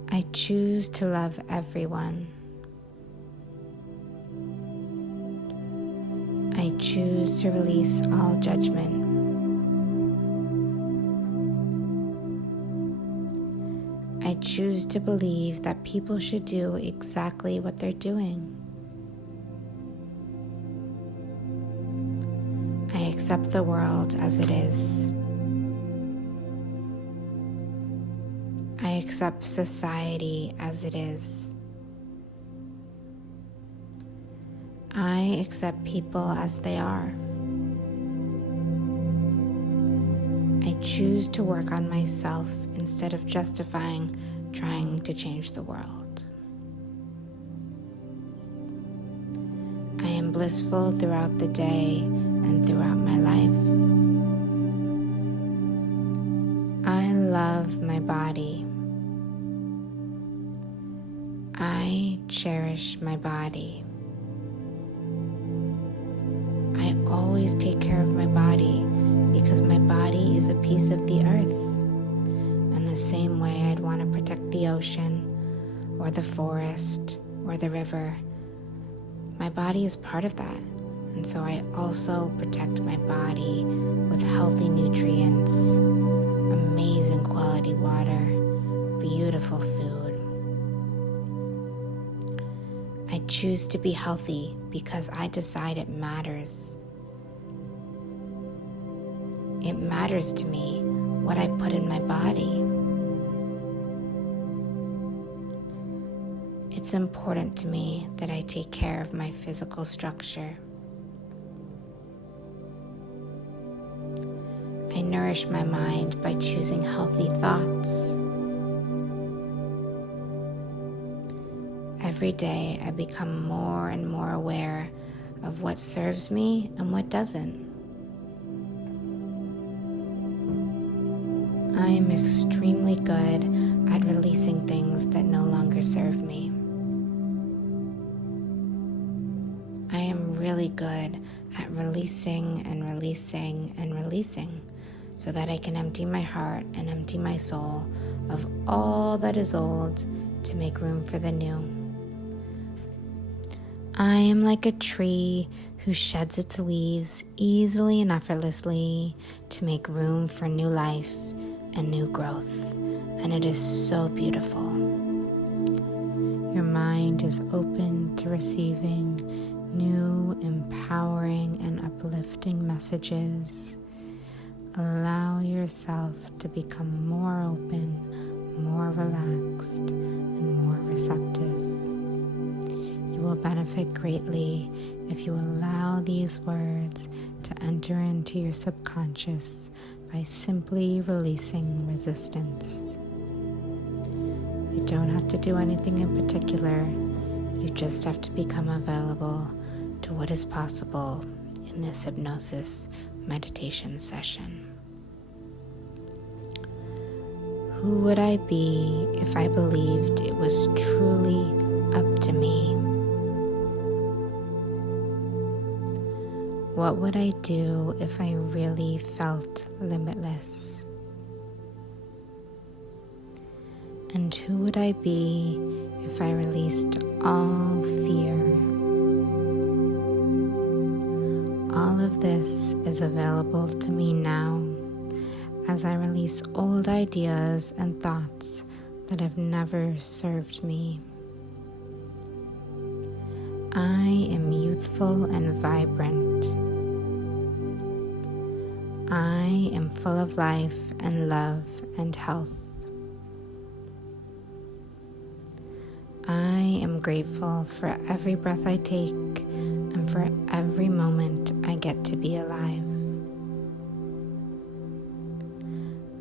I choose to love everyone. I choose to release all judgment. I choose to believe that people should do exactly what they're doing. I accept the world as it is. I accept society as it is. I accept people as they are. I choose to work on myself instead of justifying trying to change the world. I am blissful throughout the day and throughout my life. I love my body. I cherish my body. I always take care of my body because my body is a piece of the earth. In the same way I'd want to protect the ocean or the forest or the river, my body is part of that. And so I also protect my body with healthy nutrients, amazing quality water, beautiful food. choose to be healthy because I decide it matters. It matters to me what I put in my body. It's important to me that I take care of my physical structure. I nourish my mind by choosing healthy thoughts. Every day I become more and more aware of what serves me and what doesn't. I am extremely good at releasing things that no longer serve me. I am really good at releasing and releasing and releasing so that I can empty my heart and empty my soul of all that is old to make room for the new. I am like a tree who sheds its leaves easily and effortlessly to make room for new life and new growth, and it is so beautiful. Your mind is open to receiving new, empowering, and uplifting messages. Allow yourself to become more open, more relaxed, and more receptive. You will benefit greatly if you allow these words to enter into your subconscious by simply releasing resistance. You don't have to do anything in particular. You just have to become available to what is possible in this hypnosis meditation session. Who would I be if I believed it was truly up to me? What would I do if I really felt limitless? And who would I be if I released all fear? All of this is available to me now as I release old ideas and thoughts that have never served me. I am youthful and vibrant. I am full of life and love and health. I am grateful for every breath I take and for every moment I get to be alive.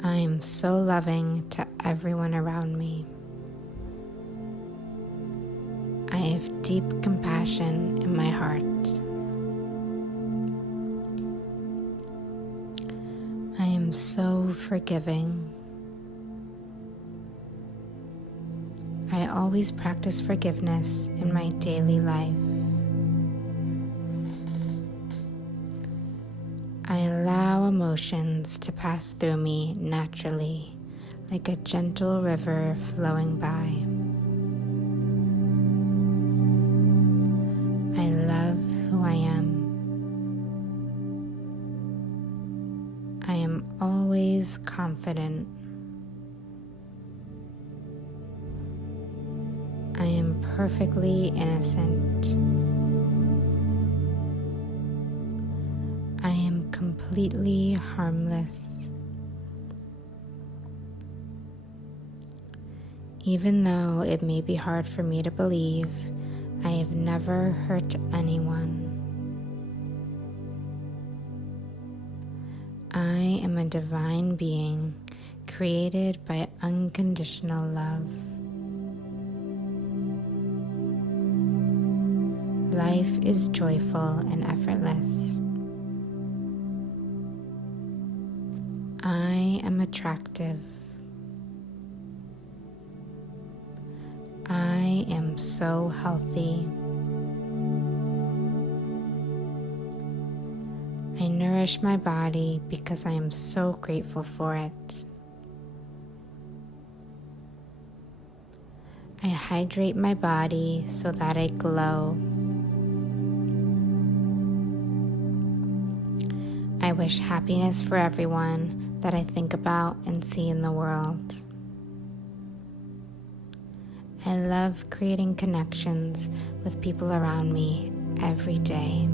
I am so loving to everyone around me. I have deep compassion in my heart. I am so forgiving. I always practice forgiveness in my daily life. I allow emotions to pass through me naturally, like a gentle river flowing by. I love who I am. I am always confident. I am perfectly innocent. I am completely harmless. Even though it may be hard for me to believe, I have never hurt anyone. I am a divine being created by unconditional love. Life is joyful and effortless. I am attractive. I am so healthy. I nourish my body because I am so grateful for it. I hydrate my body so that I glow. I wish happiness for everyone that I think about and see in the world. I love creating connections with people around me every day.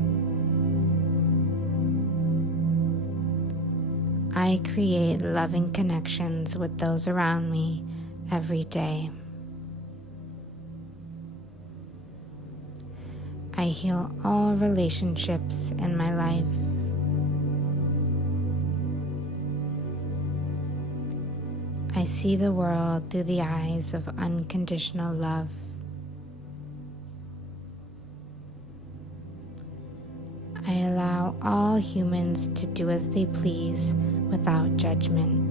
I create loving connections with those around me every day. I heal all relationships in my life. I see the world through the eyes of unconditional love. I allow all humans to do as they please without judgment.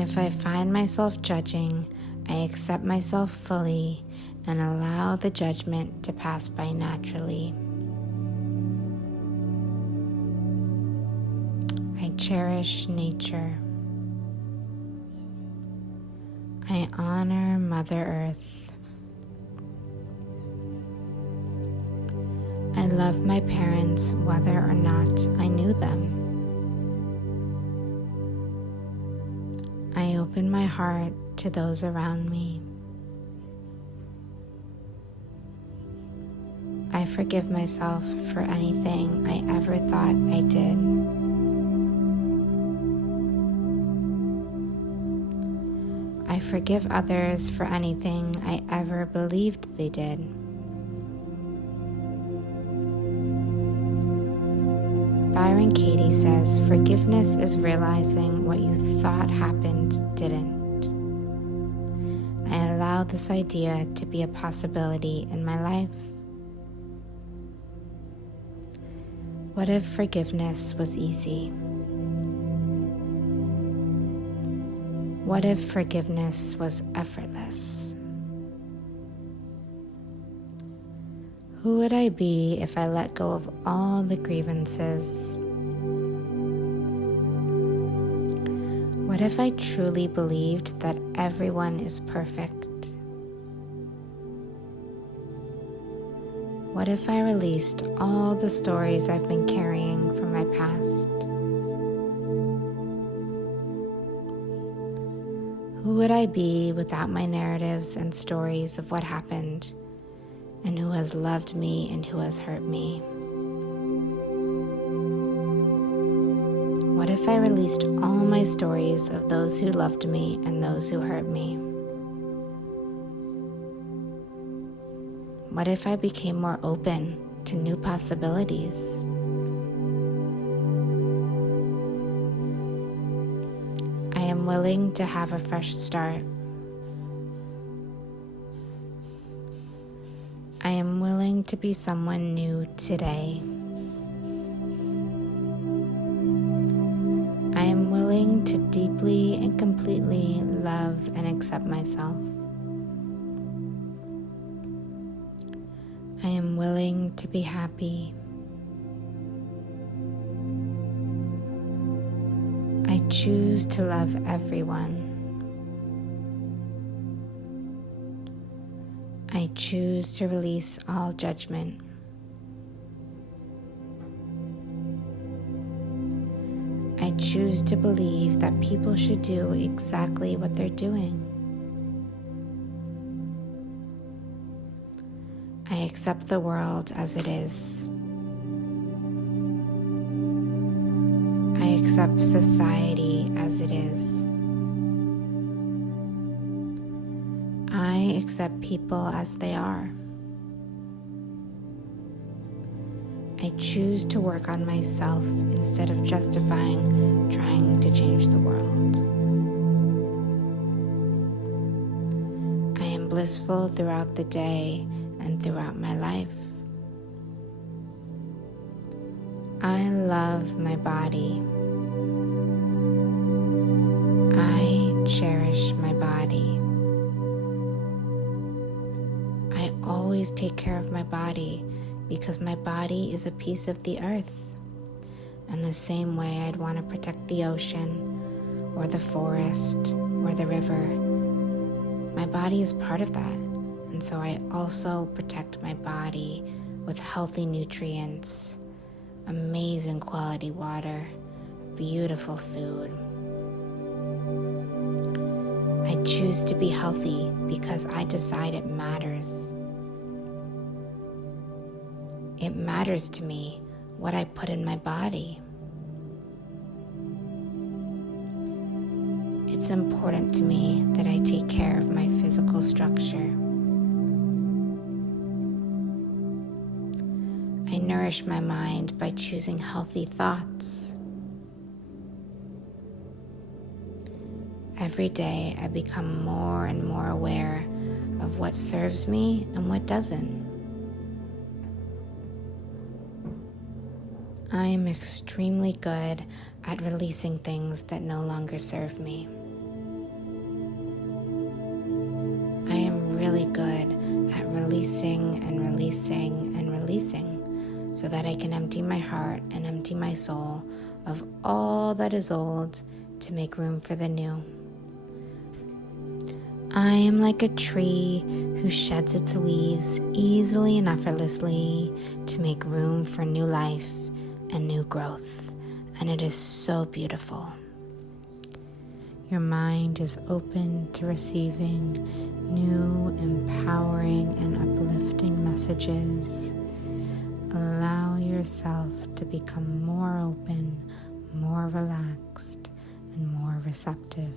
If I find myself judging, I accept myself fully and allow the judgment to pass by naturally. I cherish nature. I honor Mother Earth. I love my parents whether or not I knew them. I open my heart to those around me. I forgive myself for anything I ever thought I did. I forgive others for anything I ever believed they did. Byron Katie says, forgiveness is realizing what you thought happened didn't. I allow this idea to be a possibility in my life. What if forgiveness was easy? What if forgiveness was effortless? Who would I be if I let go of all the grievances? What if I truly believed that everyone is perfect? What if I released all the stories I've been carrying from my past? Who would I be without my narratives and stories of what happened, and who has loved me and who has hurt me? What if I released all my stories of those who loved me and those who hurt me? What if I became more open to new possibilities? I am willing to have a fresh start. I am willing to be someone new today. I am willing to deeply and completely love and accept myself. I am willing to be happy. I choose to love everyone. I choose to release all judgment. I choose to believe that people should do exactly what they're doing. I accept the world as it is. I accept society as it is. I accept people as they are. I choose to work on myself instead of justifying trying to change the world. I am blissful throughout the day and throughout my life. I love my body. I cherish my body. I always take care of my body because my body is a piece of the earth. And the same way I'd want to protect the ocean or the forest or the river, my body is part of that. And so I also protect my body with healthy nutrients, amazing quality water, beautiful food. I choose to be healthy because I decide it matters. It matters to me what I put in my body. It's important to me that I take care of my physical structure. I nourish my mind by choosing healthy thoughts. Every day I become more and more aware of what serves me and what doesn't. I am extremely good at releasing things that no longer serve me. I am really good at releasing and releasing and releasing so that I can empty my heart and empty my soul of all that is old to make room for the new. I am like a tree who sheds its leaves easily and effortlessly to make room for new life and new growth, and it is so beautiful. Your mind is open to receiving new, empowering, and uplifting messages. Allow yourself to become more open, more relaxed, and more receptive.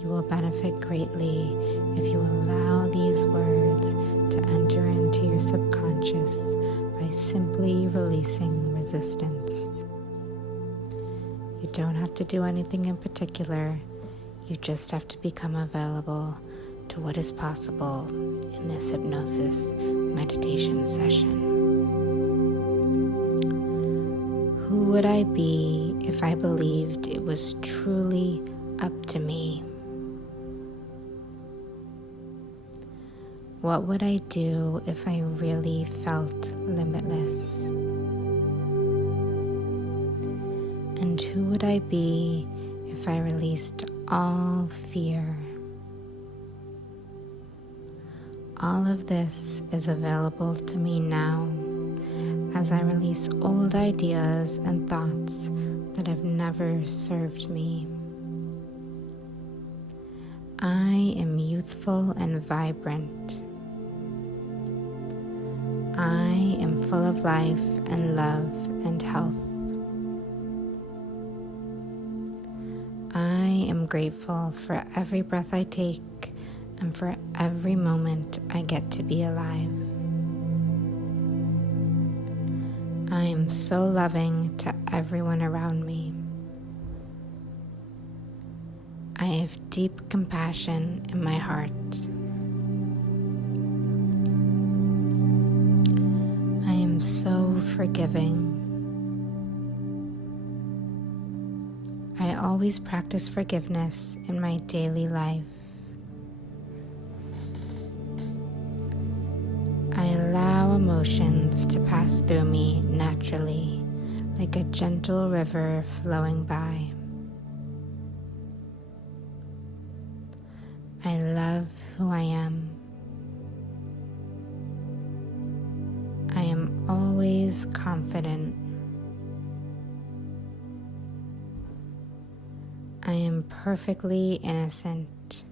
You will benefit greatly if you allow these words to enter into your subconscious by simply releasing resistance. You don't have to do anything in particular. You just have to become available to what is possible in this hypnosis meditation session. Who would I be if I believed it was truly up to me? What would I do if I really felt limitless? And who would I be if I released all fear? All of this is available to me now as I release old ideas and thoughts that have never served me. I am youthful and vibrant. I am full of life and love and health. I am grateful for every breath I take and for every moment I get to be alive. I am so loving to everyone around me. I have deep compassion in my heart. I am so forgiving. I always practice forgiveness in my daily life. I allow emotions to pass through me naturally, like a gentle river flowing by. I love who I am. I am always confident. I am perfectly innocent.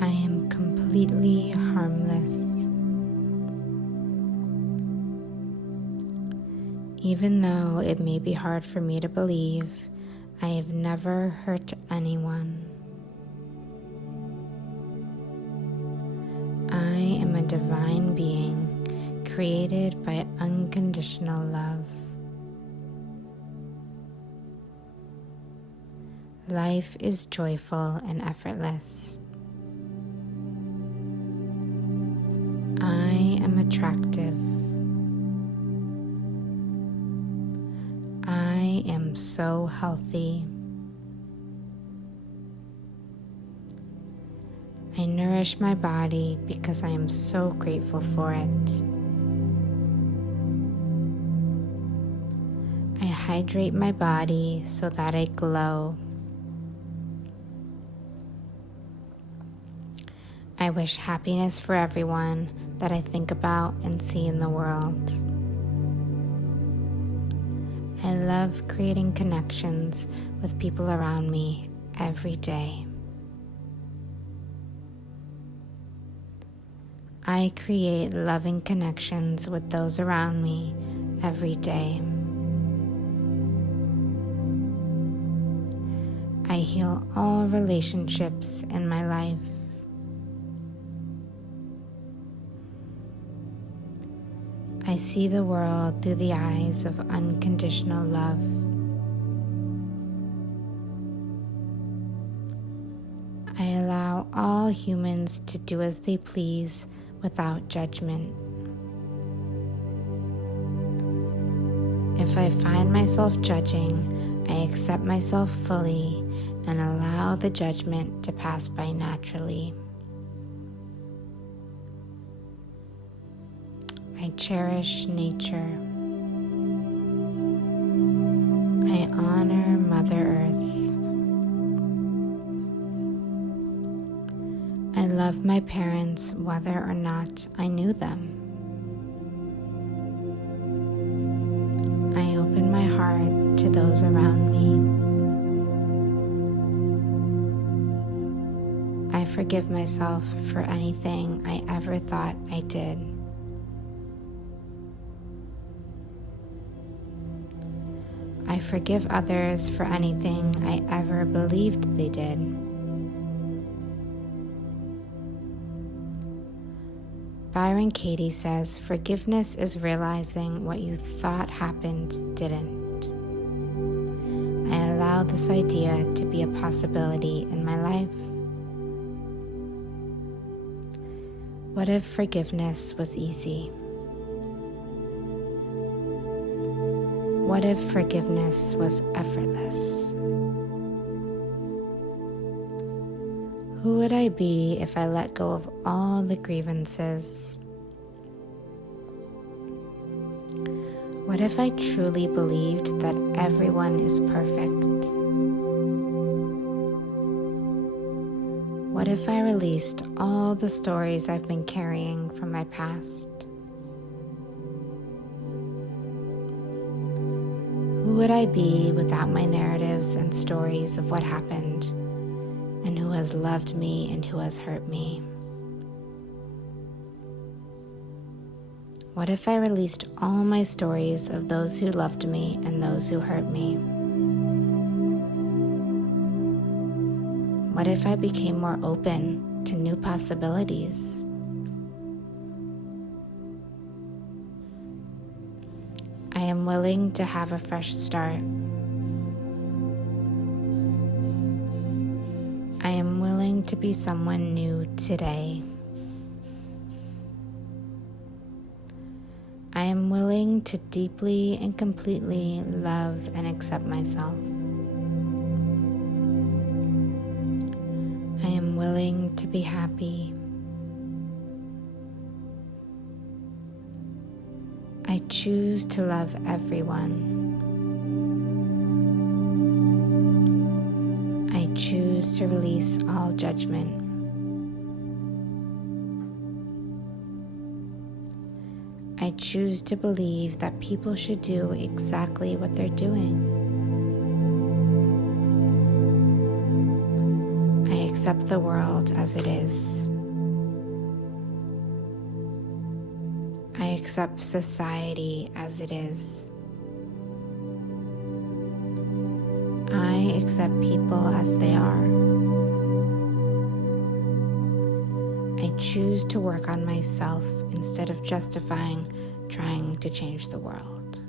I am completely harmless. Even though it may be hard for me to believe, I have never hurt anyone. I am a divine being created by unconditional love. Life is joyful and effortless. I am attractive. I am so healthy. I nourish my body because I am so grateful for it. I hydrate my body so that I glow. I wish happiness for everyone that I think about and see in the world. I love creating connections with people around me every day. I create loving connections with those around me every day. I heal all relationships in my life. I see the world through the eyes of unconditional love. I allow all humans to do as they please without judgment. If I find myself judging, I accept myself fully and allow the judgment to pass by naturally. I cherish nature. I honor Mother Earth. I love my parents whether or not I knew them. I open my heart to those around me. I forgive myself for anything I ever thought I did. I forgive others for anything I ever believed they did. Byron Katie says, forgiveness is realizing what you thought happened didn't. I allow this idea to be a possibility in my life. What if forgiveness was easy? What if forgiveness was effortless? Who would I be if I let go of all the grievances? What if I truly believed that everyone is perfect? What if I released all the stories I've been carrying from my past? Who would I be without my narratives and stories of what happened, and who has loved me and who has hurt me? What if I released all my stories of those who loved me and those who hurt me? What if I became more open to new possibilities? I am willing to have a fresh start. I am willing to be someone new today. I am willing to deeply and completely love and accept myself. I am willing to be happy. I choose to love everyone. I choose to release all judgment. I choose to believe that people should do exactly what they're doing. I accept the world as it is. I accept society as it is. I accept people as they are. I choose to work on myself instead of justifying trying to change the world.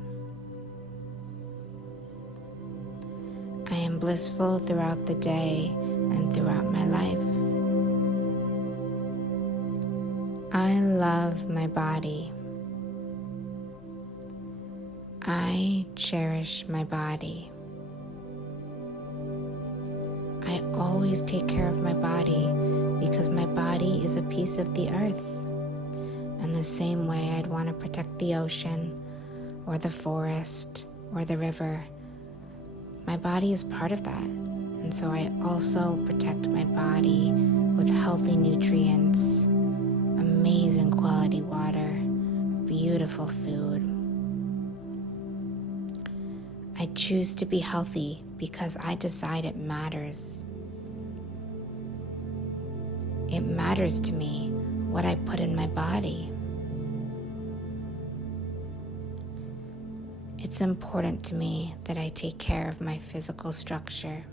I am blissful throughout the day and throughout my life. I love my body. I cherish my body. I always take care of my body because my body is a piece of the earth. In the same way I'd want to protect the ocean or the forest or the river, my body is part of that. And so I also protect my body with healthy nutrients, amazing quality water, beautiful food. I choose to be healthy because I decide it matters. It matters to me what I put in my body. It's important to me that I take care of my physical structure.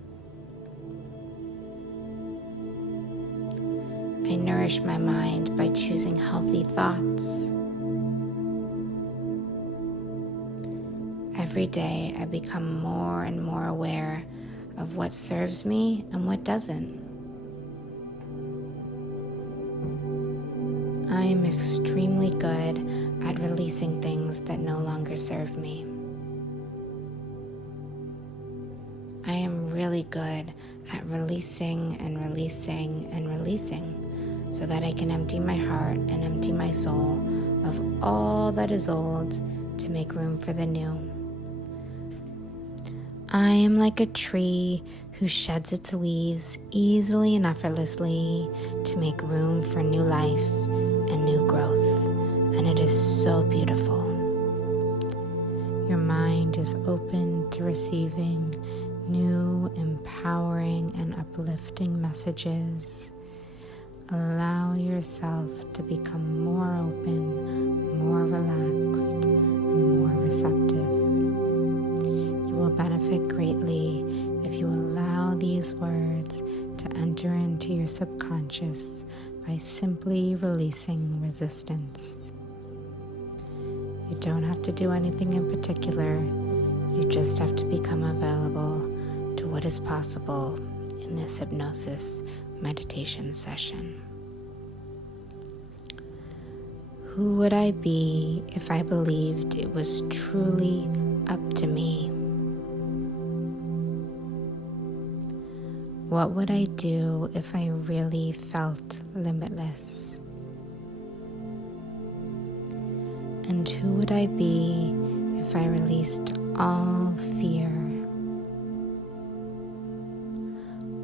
I nourish my mind by choosing healthy thoughts. Every day I become more and more aware of what serves me and what doesn't. I am extremely good at releasing things that no longer serve me. I am really good at releasing and releasing and releasing so that I can empty my heart and empty my soul of all that is old to make room for the new. I am like a tree who sheds its leaves easily and effortlessly to make room for new life and new growth, and it is so beautiful. Your mind is open to receiving new, empowering, and uplifting messages. Allow yourself to become more open, more relaxed, and more receptive. You will benefit greatly if you allow these words to enter into your subconscious by simply releasing resistance. You don't have to do anything in particular. You just have to become available to what is possible in this hypnosis meditation session. Who would I be if I believed it was truly up to me? What would I do if I really felt limitless? And who would I be if I released all fear?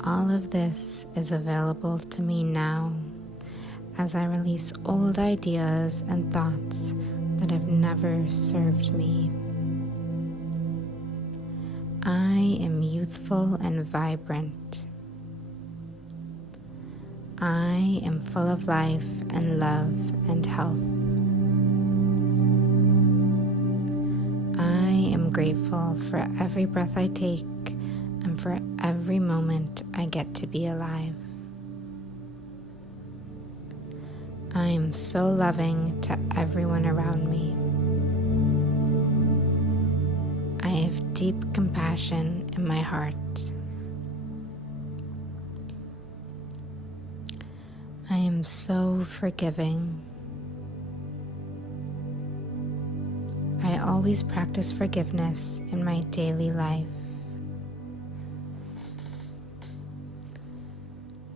All of this is available to me now as I release old ideas and thoughts that have never served me. I am youthful and vibrant. I am full of life and love and health. I am grateful for every breath I take and for every moment I get to be alive. I am so loving to everyone around me. I have deep compassion in my heart. I am so forgiving. I always practice forgiveness in my daily life.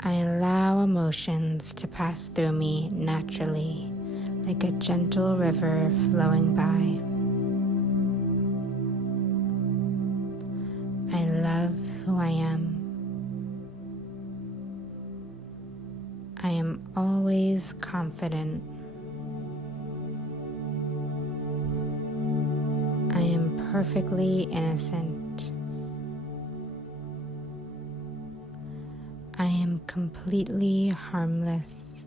I allow emotions to pass through me naturally, like a gentle river flowing by. I love who I am. I am always confident. I am perfectly innocent. I am completely harmless.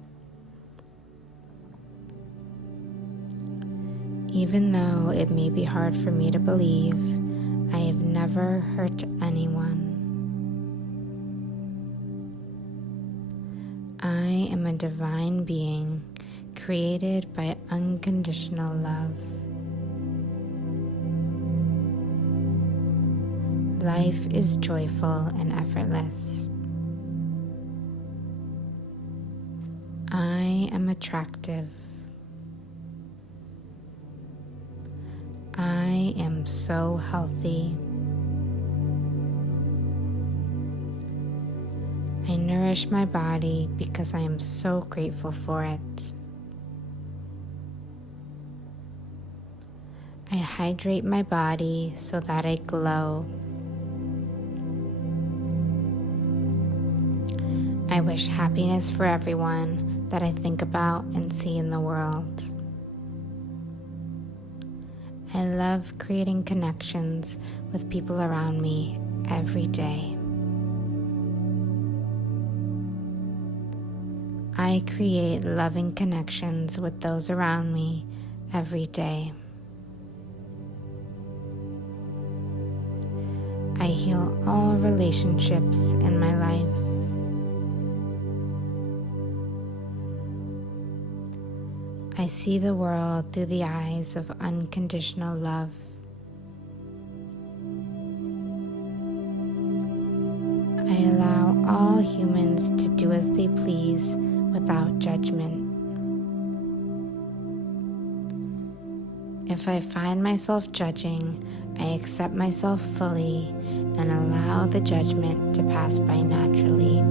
Even though it may be hard for me to believe, I have never hurt anyone. I am a divine being created by unconditional love. Life is joyful and effortless. I am attractive. I am so healthy. I nourish my body because I am so grateful for it. I hydrate my body so that I glow. I wish happiness for everyone that I think about and see in the world. I love creating connections with people around me every day. I create loving connections with those around me every day. I heal all relationships in my life. I see the world through the eyes of unconditional love. I allow all humans to do as they please without judgment. If I find myself judging, I accept myself fully and allow the judgment to pass by naturally.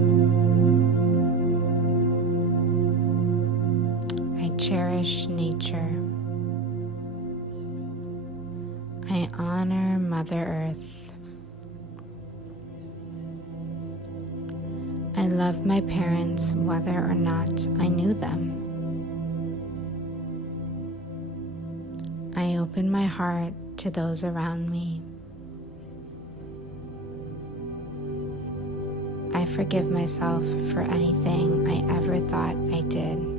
I cherish nature. I honor Mother Earth. I love my parents whether or not I knew them. I open my heart to those around me. I forgive myself for anything I ever thought I did.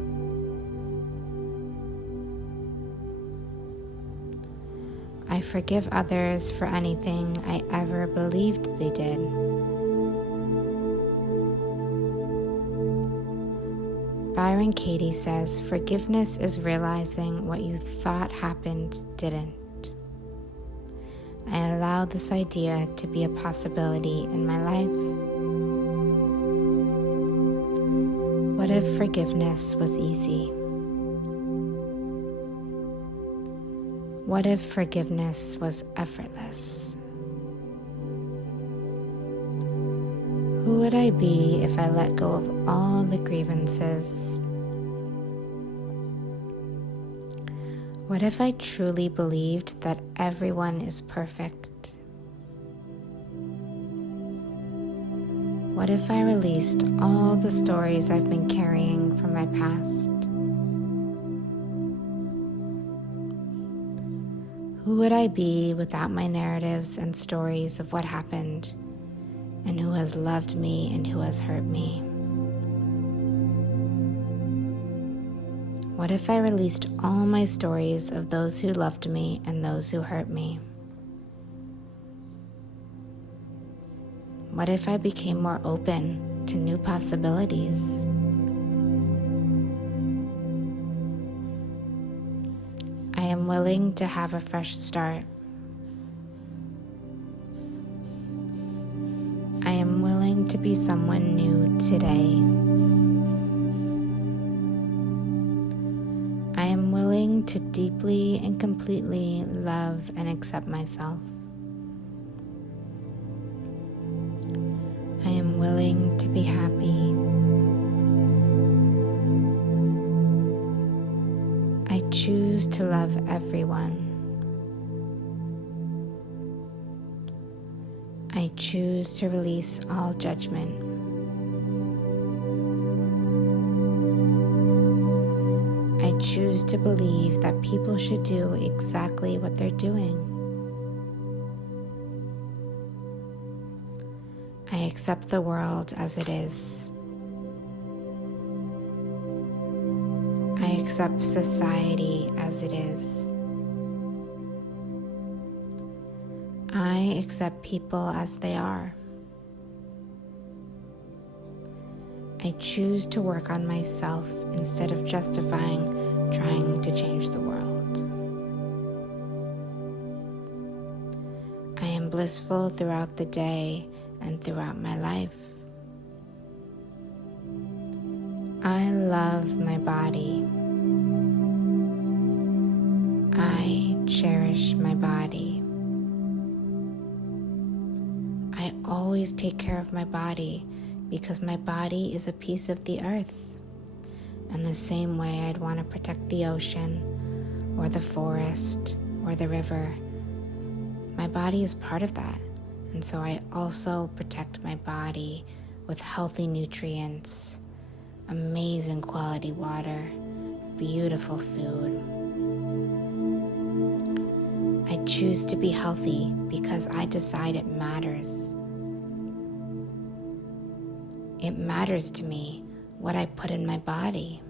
I forgive others for anything I ever believed they did. Byron Katie says, forgiveness is realizing what you thought happened didn't. I allow this idea to be a possibility in my life. What if forgiveness was easy? What if forgiveness was effortless? Who would I be if I let go of all the grievances? What if I truly believed that everyone is perfect? What if I released all the stories I've been carrying from my past? Who would I be without my narratives and stories of what happened, and who has loved me and who has hurt me? What if I released all my stories of those who loved me and those who hurt me? What if I became more open to new possibilities? I am willing to have a fresh start. I am willing to be someone new today. I am willing to deeply and completely love and accept myself. I am willing to be happy. I choose to love everyone. I choose to release all judgment. I choose to believe that people should do exactly what they're doing. I accept the world as it is. I accept society as it is. I accept people as they are. I choose to work on myself instead of justifying trying to change the world. I am blissful throughout the day and throughout my life. I love my body. I cherish my body. I always take care of my body because my body is a piece of the earth. In the same way I'd want to protect the ocean or the forest or the river, my body is part of that. And so I also protect my body with healthy nutrients, amazing quality water, beautiful food. I choose to be healthy because I decide it matters. It matters to me what I put in my body.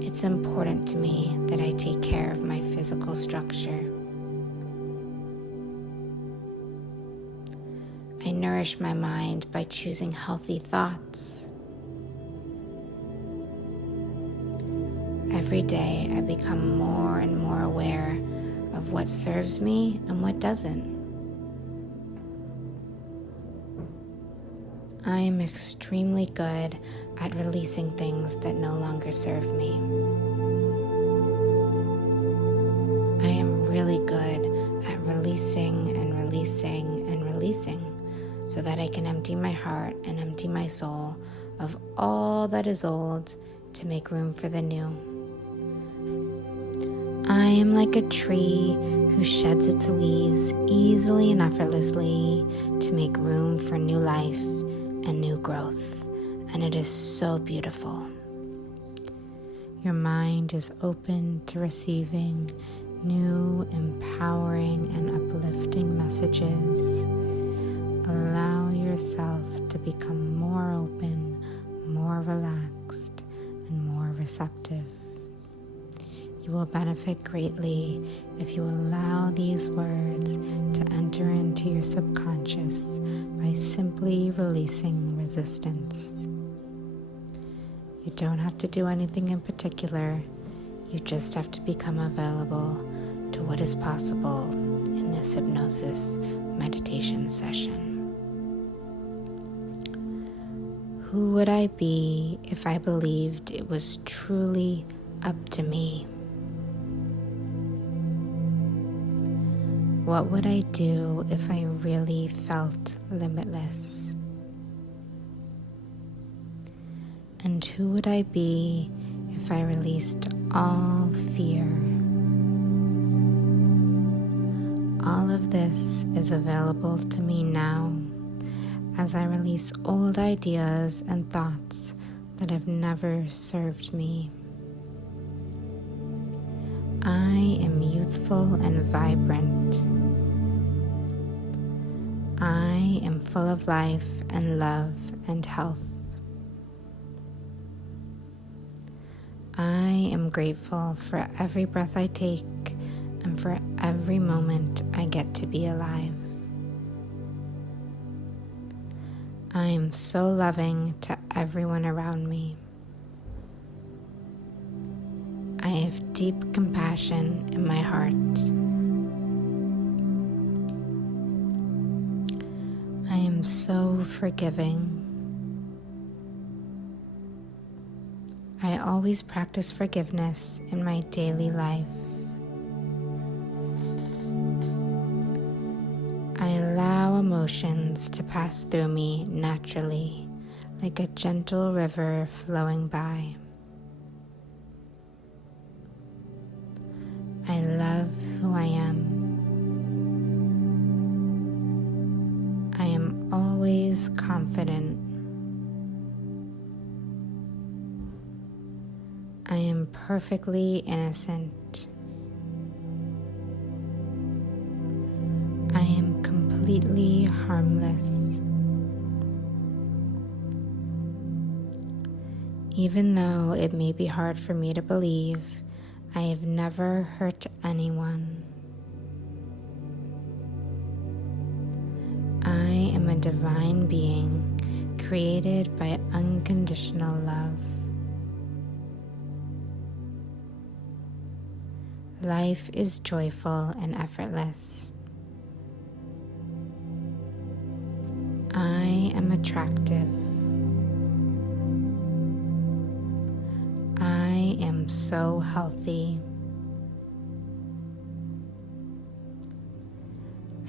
It's important to me that I take care of my physical structure. I nourish my mind by choosing healthy thoughts. Every day I become more and more aware of what serves me and what doesn't. I am extremely good at releasing things that no longer serve me. I am really good at releasing and releasing and releasing so that I can empty my heart and empty my soul of all that is old to make room for the new. I am like a tree who sheds its leaves easily and effortlessly to make room for new life and new growth, and it is so beautiful. Your mind is open to receiving new, empowering, and uplifting messages. Allow yourself to become more open, more relaxed, and more receptive. You will benefit greatly if you allow these words to enter into your subconscious by simply releasing resistance. You don't have to do anything in particular. You just have to become available to what is possible in this hypnosis meditation session. Who would I be if I believed it was truly up to me? What would I do if I really felt limitless? And who would I be if I released all fear? All of this is available to me now as I release old ideas and thoughts that have never served me. I am youthful and vibrant. I am full of life and love and health. I am grateful for every breath I take and for every moment I get to be alive. I am so loving to everyone around me. I have deep compassion in my heart. I am so forgiving. I always practice forgiveness in my daily life. I allow emotions to pass through me naturally, like a gentle river flowing by. I love who I am. I am always confident. I am perfectly innocent. I am completely harmless. Even though it may be hard for me to believe, I have never hurt anyone. I am a divine being created by unconditional love. Life is joyful and effortless. I am attractive. I am so healthy.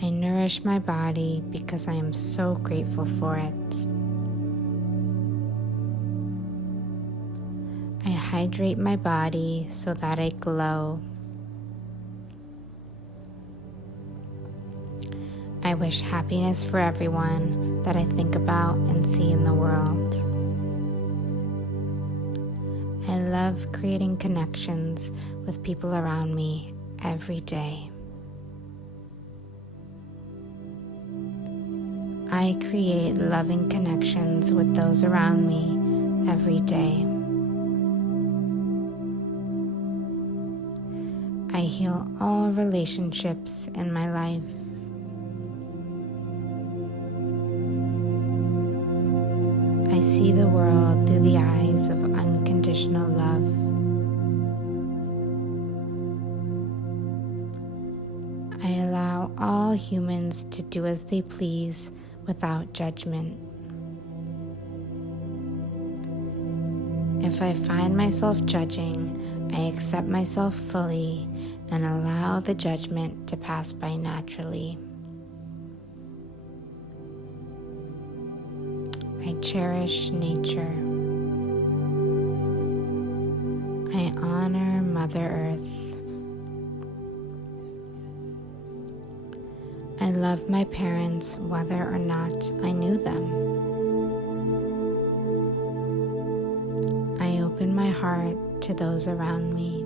I nourish my body because I am so grateful for it. I hydrate my body so that I glow. I wish happiness for everyone that I think about and see in the world. I love creating connections with people around me every day. I create loving connections with those around me every day. I heal all relationships in my life. I see the world through the eyes of unconditional love. I allow all humans to do as they please without judgment. If I find myself judging, I accept myself fully and allow the judgment to pass by naturally. I cherish nature. I honor Mother Earth. I love my parents whether or not I knew them. I open my heart to those around me.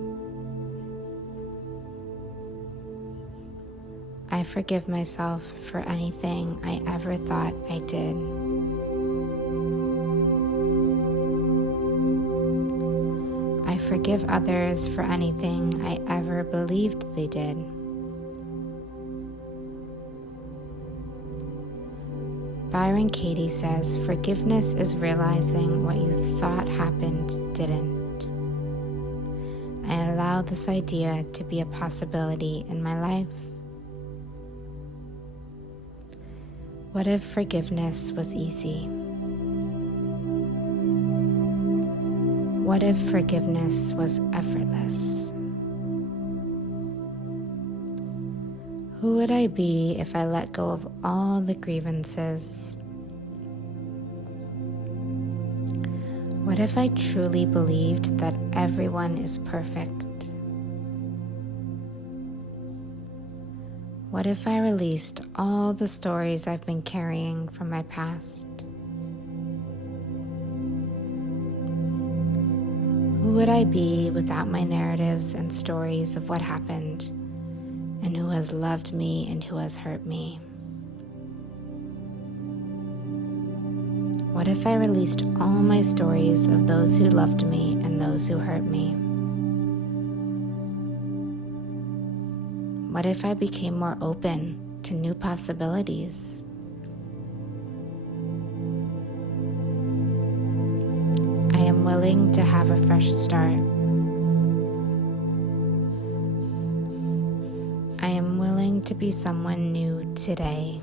I forgive myself for anything I ever thought I did. I forgive others for anything I ever believed they did. Byron Katie says, forgiveness is realizing what you thought happened didn't. I allow this idea to be a possibility in my life. What if forgiveness was easy? What if forgiveness was effortless? Who would I be if I let go of all the grievances? What if I truly believed that everyone is perfect? What if I released all the stories I've been carrying from my past? Who would I be without my narratives and stories of what happened, and who has loved me and who has hurt me? What if I released all my stories of those who loved me and those who hurt me? What if I became more open to new possibilities? I am willing to have a fresh start. I am willing to be someone new today.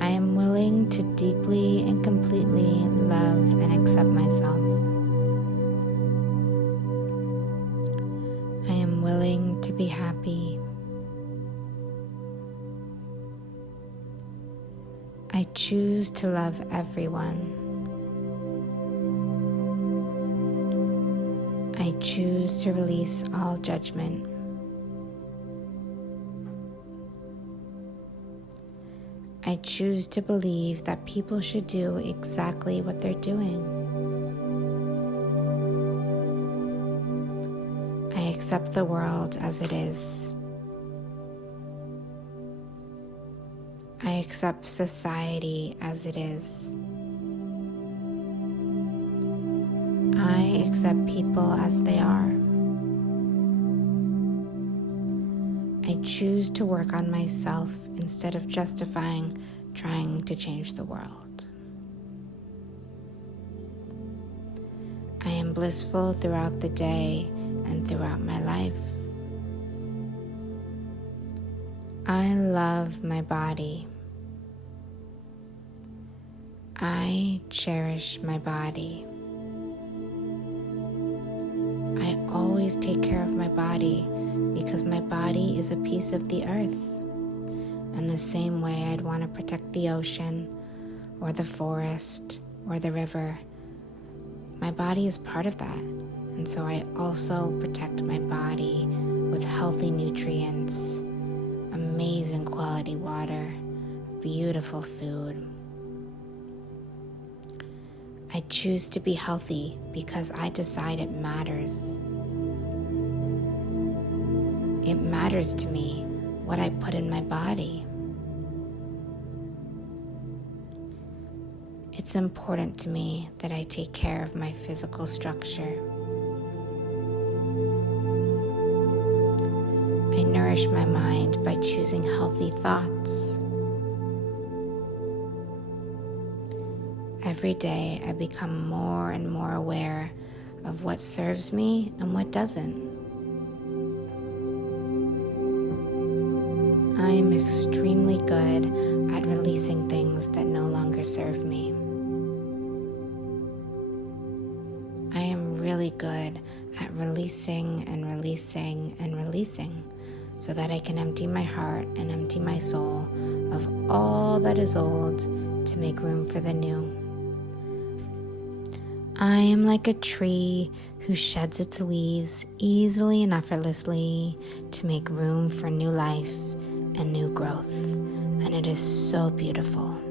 I am willing to deeply and completely love and accept myself. I am willing to be happy. I choose to love everyone. I choose to release all judgment. I choose to believe that people should do exactly what they're doing. I accept the world as it is. I accept society as it is. I accept people as they are. I choose to work on myself instead of justifying trying to change the world. I am blissful throughout the day and throughout my life. I love my body. I cherish my body. I always take care of my body because my body is a piece of the earth. And the same way I'd want to protect the ocean or the forest or the river, my body is part of that. And so I also protect my body with healthy nutrients, amazing quality water, beautiful food. I choose to be healthy because I decide it matters. It matters to me what I put in my body. It's important to me that I take care of my physical structure. I nourish my mind by choosing healthy thoughts. Every day, I become more and more aware of what serves me and what doesn't. I am extremely good at releasing things that no longer serve me. I am really good at releasing and releasing and releasing so that I can empty my heart and empty my soul of all that is old to make room for the new. I am like a tree who sheds its leaves easily and effortlessly to make room for new life and new growth, and it is so beautiful.